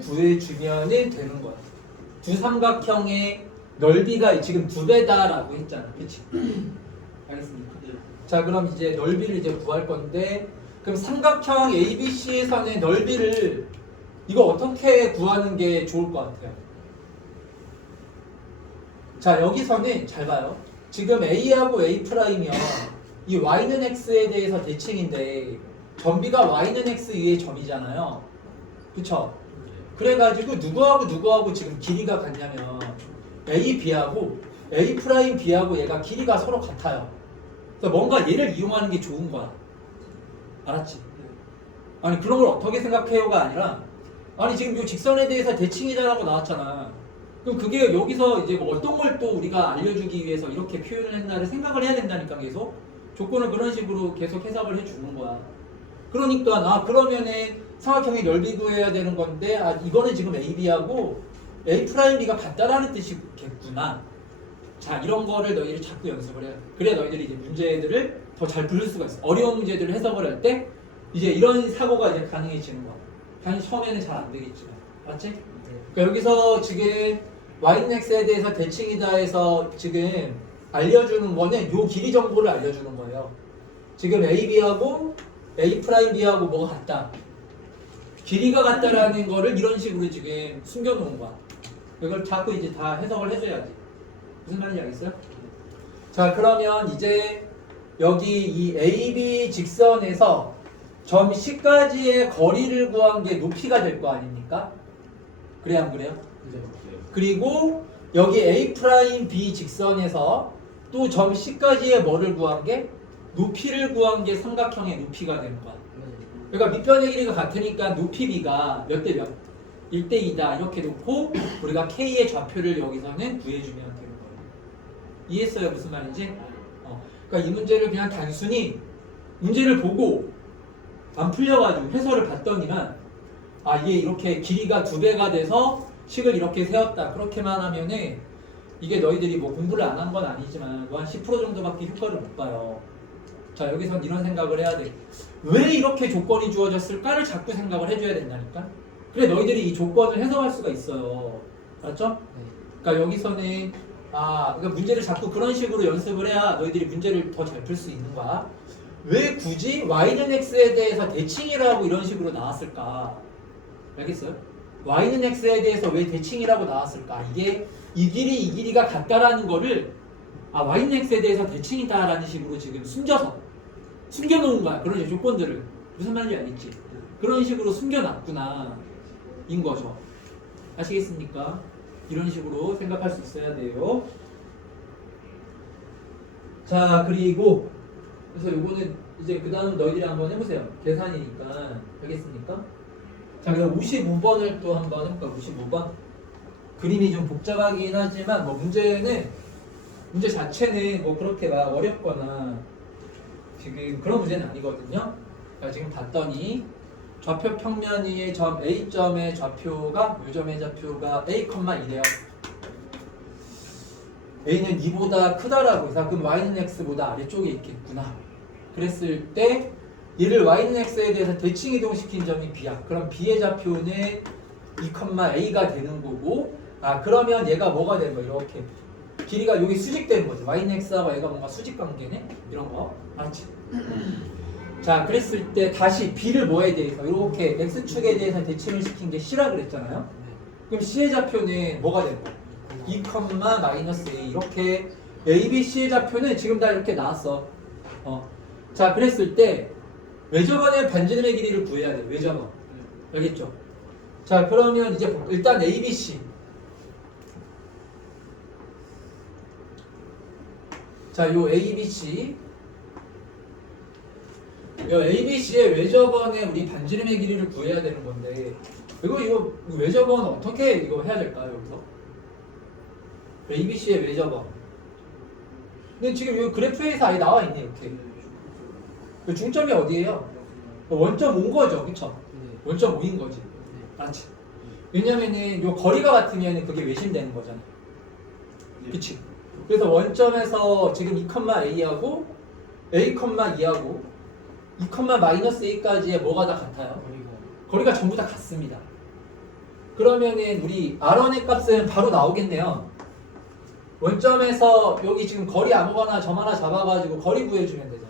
구해주면은 되는 거야. 두 삼각형의 넓이가 지금 2배다라고 했잖아, 그렇지? 알겠습니까? 자, 그럼 이제 넓이를 이제 구할 건데, 그럼 삼각형 ABC에서는 넓이를 이거 어떻게 구하는 게 좋을 것 같아요? 자, 여기서는 잘 봐요. 지금 A하고 A 프라임이요. 이 y는 x에 대해서 대칭인데 점비가 y는 x 위의 점이잖아요. 그쵸? 그래가지고 누구하고 지금 길이가 같냐면 A, B하고 A 프라임 B하고 얘가 길이가 서로 같아요. 그래서 뭔가 얘를 이용하는 게 좋은 거야. 알았지? 아니 그런 걸 어떻게 생각해요가 아니라 아니 지금 이 직선에 대해서 대칭이다라고 나왔잖아. 그럼 그게 여기서 이제 뭐 어떤 걸 또 우리가 알려주기 위해서 이렇게 표현을 했나를 생각을 해야 된다니까 계속. 조건을 그런 식으로 계속 해석을 해주는 거야. 그러니까 그러면은 삼각형의 넓이 구해야 되는 건데 이거는 지금 AB하고 A 프라임 B가 같다라는 뜻이겠구나. 자, 이런 거를 너희들이 자꾸 연습을 해야 돼. 그래야 너희들이 이제 문제들을 더 잘 풀 수가 있어. 어려운 문제들을 해석을 할 때 이제 이런 사고가 이제 가능해지는 거야. 당연히 처음에는 잘 안 되겠지만, 맞지? 그러니까 여기서 지금 y는 x에 대해서 대칭이다 해서 지금 알려주는 거는 요 길이 정보를 알려주는 거예요. 지금 AB하고 A 프라임 B하고 뭐가 같다. 길이가 같다라는 거를 이런 식으로 지금 숨겨놓은 거야. 이걸 자꾸 이제 다 해석을 해줘야지. 무슨 말인지 알겠어요? 자, 그러면 이제 여기 이 AB 직선에서 점 C까지의 거리를 구한 게 높이가 될 거 아닙니까? 그래야 안 그래요? 그리고 여기 A 프라임 B 직선에서 또 점 C까지의 뭐를 구한 게? 높이를 구한 게 삼각형의 높이가 되는 거야. 그러니까 밑변의 길이가 같으니까 높이 B가 몇 대 몇? 1대 2다 이렇게 놓고 우리가 K의 좌표를 여기서는 구해주면 되는 거예요. 이해했어요? 무슨 말인지? 그러니까 이 문제를 그냥 단순히 문제를 보고 안 풀려가지고 해설을 봤더니만 이게 이렇게 길이가 2배가 돼서 식을 이렇게 세웠다 그렇게만 하면은 이게 너희들이 뭐 공부를 안 한 건 아니지만 뭐 한 10% 정도밖에 효과를 못 봐요. 자, 여기선 이런 생각을 해야 돼. 왜 이렇게 조건이 주어졌을까를 자꾸 생각을 해줘야 된다니까. 그래 너희들이 이 조건을 해석할 수가 있어요. 알았죠? 그러니까 여기서는 그러니까 문제를 자꾸 그런 식으로 연습을 해야 너희들이 문제를 더 잘 풀 수 있는 거야. 왜 굳이 y는 x에 대해서 대칭이라고 이런 식으로 나왔을까? 알겠어요? y는 x에 대해서 왜 대칭이라고 나왔을까? 이게 이 길이가 같다라는 거를 y는 x에 대해서 대칭이다라는 식으로 지금 숨겨놓은 거야. 그런 조건들을. 무슨 말인지 알겠지? 그런 식으로 숨겨놨구나 인 거죠. 아시겠습니까? 이런 식으로 생각할 수 있어야 돼요. 자, 그리고 그래서 요거는 이제 그 다음 너희들이 한번 해보세요. 계산이니까. 알겠습니까? 자, 그럼 55번을 또 한번 해볼까? 55번. 그림이 좀 복잡하긴 하지만 뭐 문제 자체는 뭐 그렇게 막 어렵거나 지금 그런 문제는 아니거든요. 그러니까 지금 봤더니 좌표 평면 위의 점 A점의 좌표가 이 점의 좌표가 A,2래요. A는 2보다 크다라고 해서 그럼 Y는 X보다 아래쪽에 있겠구나. 그랬을 때 얘를 Y는 X에 대해서 대칭 이동시킨 점이 B야. 그럼 B의 좌표는 2,A가 되는 거고 그러면 얘가 뭐가 되는 거야? 이렇게 길이가 여기 수직되는 거죠. Y는 X하고 얘가 뭔가 수직 관계네? 이런 거 알았지? 자, 그랬을 때 다시 B를 뭐에 대해서 이렇게 X축에 대해서 대칭을 시킨 게 C라 그랬잖아요. 그럼 C의 좌표는 뭐가 되는 거야? 2,-A 이렇게 A, B, C의 좌표는 지금 다 이렇게 나왔어. 자, 그랬을 때 외접원의 반지름의 길이를 구해야 돼. 외접원. 알겠죠? 자, 그러면 이제 일단 A, B, C. 자, 요 A, B, C. 요 A, B, C의 외접원의 우리 반지름의 길이를 구해야 되는 건데 이거 외접원 어떻게 이거 해야 될까요? 여기서 A, B, C의 외접원. 근데 지금 이 그래프에서 아예 나와 있네 이렇게. 중점이 어디예요? 원점 5인 거죠, 그쵸? 원점 5인 거지. 맞지? 왜냐면은 요 거리가 같으면 그게 외심되는 거잖아. 그치? 그래서 원점에서 지금 2,a하고 a, 2하고 2,-a까지의 뭐가 다 같아요? 거리가 전부 다 같습니다. 그러면은 우리 R1의 값은 바로 나오겠네요. 원점에서 여기 지금 거리 아무거나 점 하나 잡아가지고 거리 구해주면 되죠.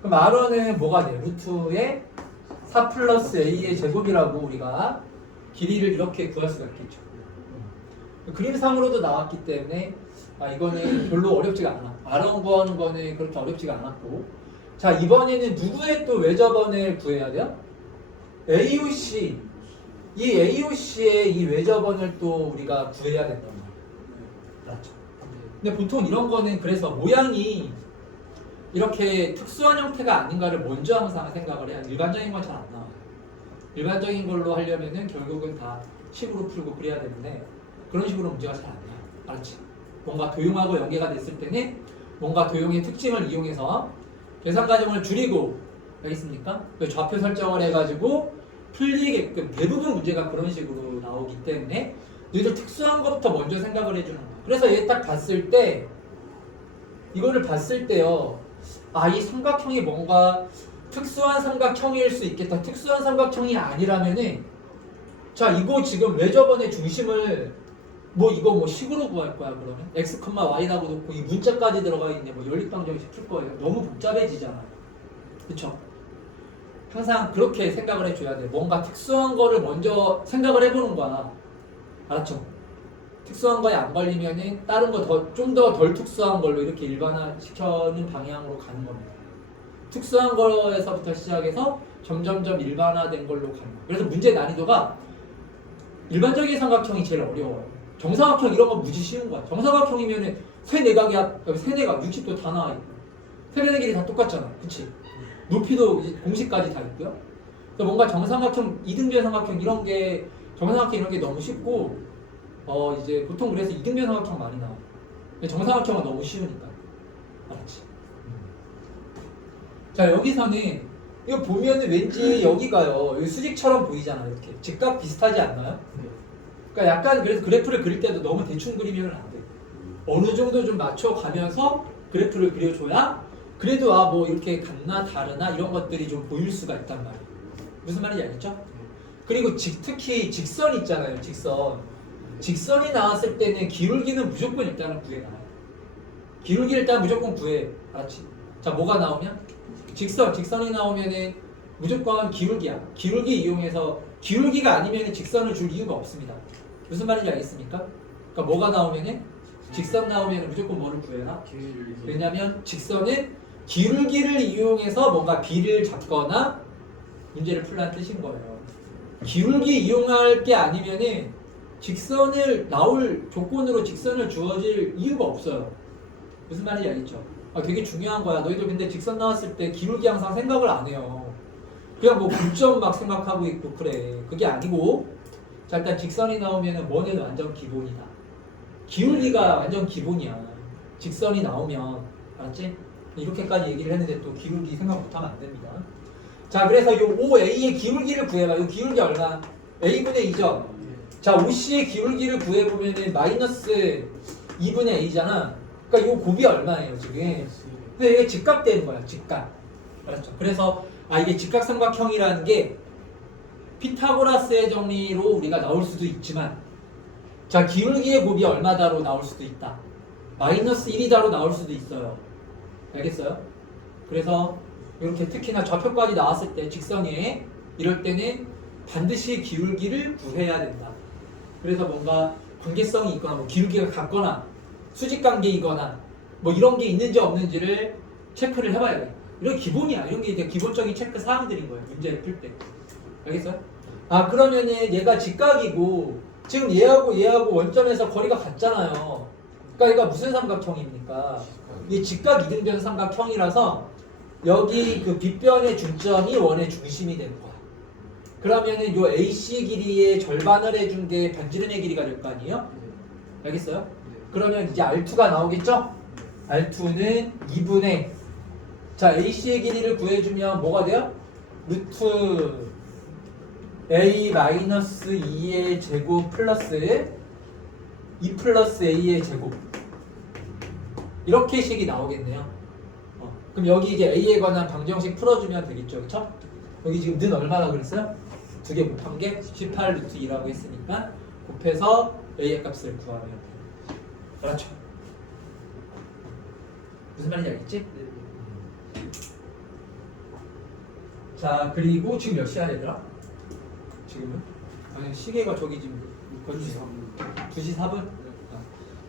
그럼 R1은 뭐가 돼요? 루트의 4 플러스 a의 제곱이라고 우리가 길이를 이렇게 구할 수가 있겠죠. 그림상으로도 나왔기 때문에 이거는 별로 어렵지가 않아. R1 구하는 거는 그렇게 어렵지가 않았고, 자 이번에는 누구의 또 외접원을 구해야 돼요? AOC. 이 AOC의 이 외접원을 또 우리가 구해야 된단 말이에요. 맞죠? 근데 보통 이런 거는 그래서 모양이 이렇게 특수한 형태가 아닌가를 먼저 항상 생각을 해야 일반적인 건 잘 안 나와요. 일반적인 걸로 하려면은 결국은 다 식으로 풀고 그래야 되는데 그런 식으로 문제가 잘 안 나요. 알았지? 뭔가 도용하고 연계가 됐을 때는 뭔가 도용의 특징을 이용해서 계산 과정을 줄이고, 알겠습니까? 좌표 설정을 해가지고 풀리게끔 대부분 문제가 그런 식으로 나오기 때문에 너희들 특수한 것부터 먼저 생각을 해주는 거야. 그래서 얘 딱 봤을 때 이거를 봤을 때요, 이 삼각형이 뭔가 특수한 삼각형일 수 있겠다. 특수한 삼각형이 아니라면은 자 이거 지금 외접원의 중심을 이거 식으로 구할 거야. 그러면 x, y라고 놓고 이 문자까지 들어가 있는데 연립방정식 풀 거예요. 너무 복잡해지잖아요. 그쵸? 항상 그렇게 생각을 해줘야 돼. 뭔가 특수한 거를 먼저 생각을 해보는 거야. 알았죠? 특수한 거에 안 걸리면은 다른 거 좀 더 덜 특수한 걸로 이렇게 일반화시키는 방향으로 가는 겁니다. 특수한 거에서부터 시작해서 점점점 일반화된 걸로 가는 거예요. 그래서 문제 난이도가 일반적인 삼각형이 제일 어려워요. 정사각형 이런 건 무지 쉬운 거야. 정사각형이면은 세 내각이 60도 다 나와 있고 세변의 길이 다 똑같잖아. 그치? 높이도 공식까지 다 있고요. 그래서 뭔가 정삼각형, 이등변 삼각형 이런 게 정삼각형 이런 게 너무 쉽고 이제 보통 그래서 이등변 삼각형 많이 나와요. 정삼각형은 너무 쉬우니까. 알았지? 자 여기서는 이거 보면은 왠지 여기가요. 여기 수직처럼 보이잖아. 이렇게 직각 비슷하지 않나요? 그러니까 약간 그래서 그래프를 그릴 때도 너무 대충 그리면 안 돼. 어느 정도 좀 맞춰가면서 그래프를 그려줘야 그래도 이렇게 같나 다르나 이런 것들이 좀 보일 수가 있단 말이에요. 무슨 말인지 알겠죠? 그리고 특히 직선 있잖아요. 직선이 나왔을 때는 기울기는 무조건 일단은 구해놔요. 기울기를 일단 무조건 구해. 알았지? 자 뭐가 나오면? 직선이 나오면은 무조건 기울기야. 기울기 이용해서 기울기가 아니면 직선을 줄 이유가 없습니다. 무슨 말인지 알겠습니까? 그러니까 뭐가 나오면은 직선 나오면 무조건 뭐를 구해라? 왜냐면 직선은 기울기를 이용해서 뭔가 비를 잡거나 문제를 풀라는 뜻인 거예요. 기울기 이용할 게 아니면은 직선을 나올 조건으로 직선을 주어질 이유가 없어요. 무슨 말인지 알겠죠? 되게 중요한 거야. 너희들 근데 직선 나왔을 때 기울기 항상 생각을 안 해요. 그냥 분점 막 생각하고 있고 그래. 그게 아니고 자 일단 직선이 나오면은 뭐는 완전 기본이다. 기울기가 완전 기본이야. 직선이 나오면 알았지? 이렇게까지 얘기를 했는데 또 기울기 생각 못하면 안 됩니다. 자 그래서 요 OA의 기울기를 구해봐. 요 기울기 얼마? A분의 2죠? 자 OC의 기울기를 구해보면은 마이너스 2분의 A잖아. 그러니까 요 곱이 얼마예요 지금? 근데 이게 직각되는 거야. 직각. 알았죠? 그래서 이게 직각삼각형이라는 게 피타고라스의 정리로 우리가 나올 수도 있지만 자 기울기의 곱이 얼마다로 나올 수도 있다. 마이너스 1이다로 나올 수도 있어요. 알겠어요? 그래서 이렇게 특히나 좌표까지 나왔을 때 직선에 이럴 때는 반드시 기울기를 구해야 된다. 그래서 뭔가 관계성이 있거나 기울기가 같거나 수직관계이거나 이런 게 있는지 없는지를 체크를 해봐야 돼. 이런 기본이야. 이런 게 이제 기본적인 체크 사항들인 거예요. 문제를 풀 때. 알겠어요? 그러면은 얘가 직각이고 지금 얘하고 원점에서 거리가 같잖아요. 그러니까 얘가 무슨 삼각형입니까? 이게 직각 이등변 삼각형이라서 여기 그 빗변의 중점이 원의 중심이 되는 거야. 그러면은 요 AC 길이의 절반을 해준 게 반지름의 길이가 될 거 아니에요? 알겠어요? 그러면 이제 R2가 나오겠죠? R2는 2분의 자 AC의 길이를 구해주면 뭐가 돼요? 루트 A-2의 제곱 플러스 2 플러스 A의 제곱 이렇게 식이 나오겠네요. 그럼 여기 이제 A에 관한 방정식 풀어주면 되겠죠, 그쵸? 여기 지금 는 얼마나 그랬어요? 2개 곱한 게 18 루트 2라고 했으니까 곱해서 A의 값을 구하면 돼요. 그렇죠? 무슨 말인지 알겠지? 자, 그리고 지금 몇 시야 얘들아? 지금은? 아니 시계가 저기 지금 2시 4분?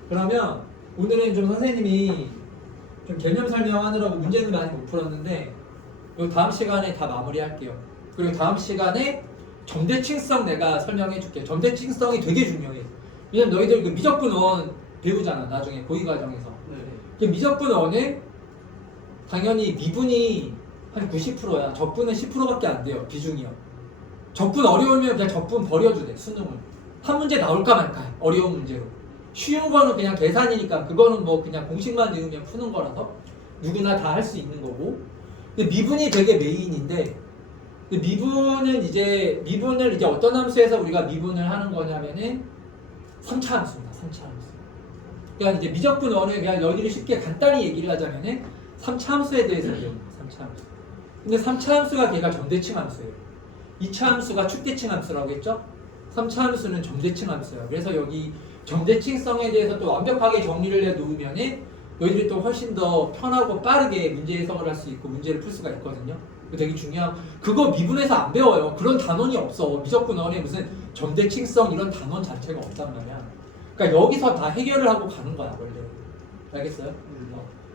그러면 오늘은 좀 선생님이 좀 개념 설명하느라고 문제는 많이 못 풀었는데 이 다음 시간에 다 마무리할게요. 그리고 다음 시간에 점대칭성 내가 설명해 줄게. 점대칭성이 되게 중요해. 왜냐면 너희들 그 미적분원 배우잖아 나중에 고위 과정에서. 그 미적분원은 당연히 미분이 한 90%야. 적분은 10%밖에 안 돼요. 비중이요. 적분 어려우면 그냥 적분 버려도 돼. 수능을. 한 문제 나올까 말까. 어려운 문제로. 쉬운 거는 그냥 계산이니까 그거는 뭐 그냥 공식만 외우면 푸는 거라서 누구나 다 할 수 있는 거고. 근데 미분이 되게 메인인데 미분을 이제 어떤 함수에서 우리가 미분을 하는 거냐면은 3차 함수입니다. 3차 함수. 그러니까 이제 미적분원을 그냥 여기를 쉽게 간단히 얘기를 하자면은 3차 함수에 대해서 배우는 거예요. 3차 함수. 근데 3차 함수가 걔가 점대칭 함수예요. 2차 함수가 축대칭 함수라고 했죠? 3차 함수는 점대칭 함수예요. 그래서 여기 점대칭성에 대해서 또 완벽하게 정리를 해 놓으면은 너희들이 또 훨씬 더 편하고 빠르게 문제 해석을 할 수 있고 문제를 풀 수가 있거든요. 그거 되게 중요한 그거 미분에서 안 배워요. 그런 단원이 없어. 미적분원에 무슨 점대칭성 이런 단원 자체가 없단 말이야. 그러니까 여기서 다 해결을 하고 가는 거야 원래. 알겠어요?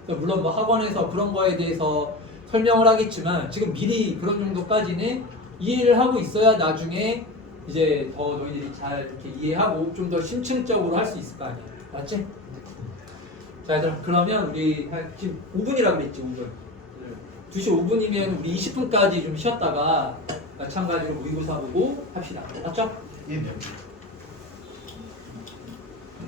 물론 뭐 학원에서 그런 거에 대해서 설명을 하겠지만 지금 미리 그런 정도까지는 이해를 하고 있어야 나중에 이제 더 너희들이 잘 이렇게 이해하고 좀 더 심층적으로 할 수 있을 거 아니야. 맞지? 자, 얘들아 그러면 우리 지금 5분이라고 그랬지 5분. 2시 5분이면 우리 20분까지 좀 쉬었다가 마찬가지로 모의고사 보고 합시다. 맞죠? 예, 네.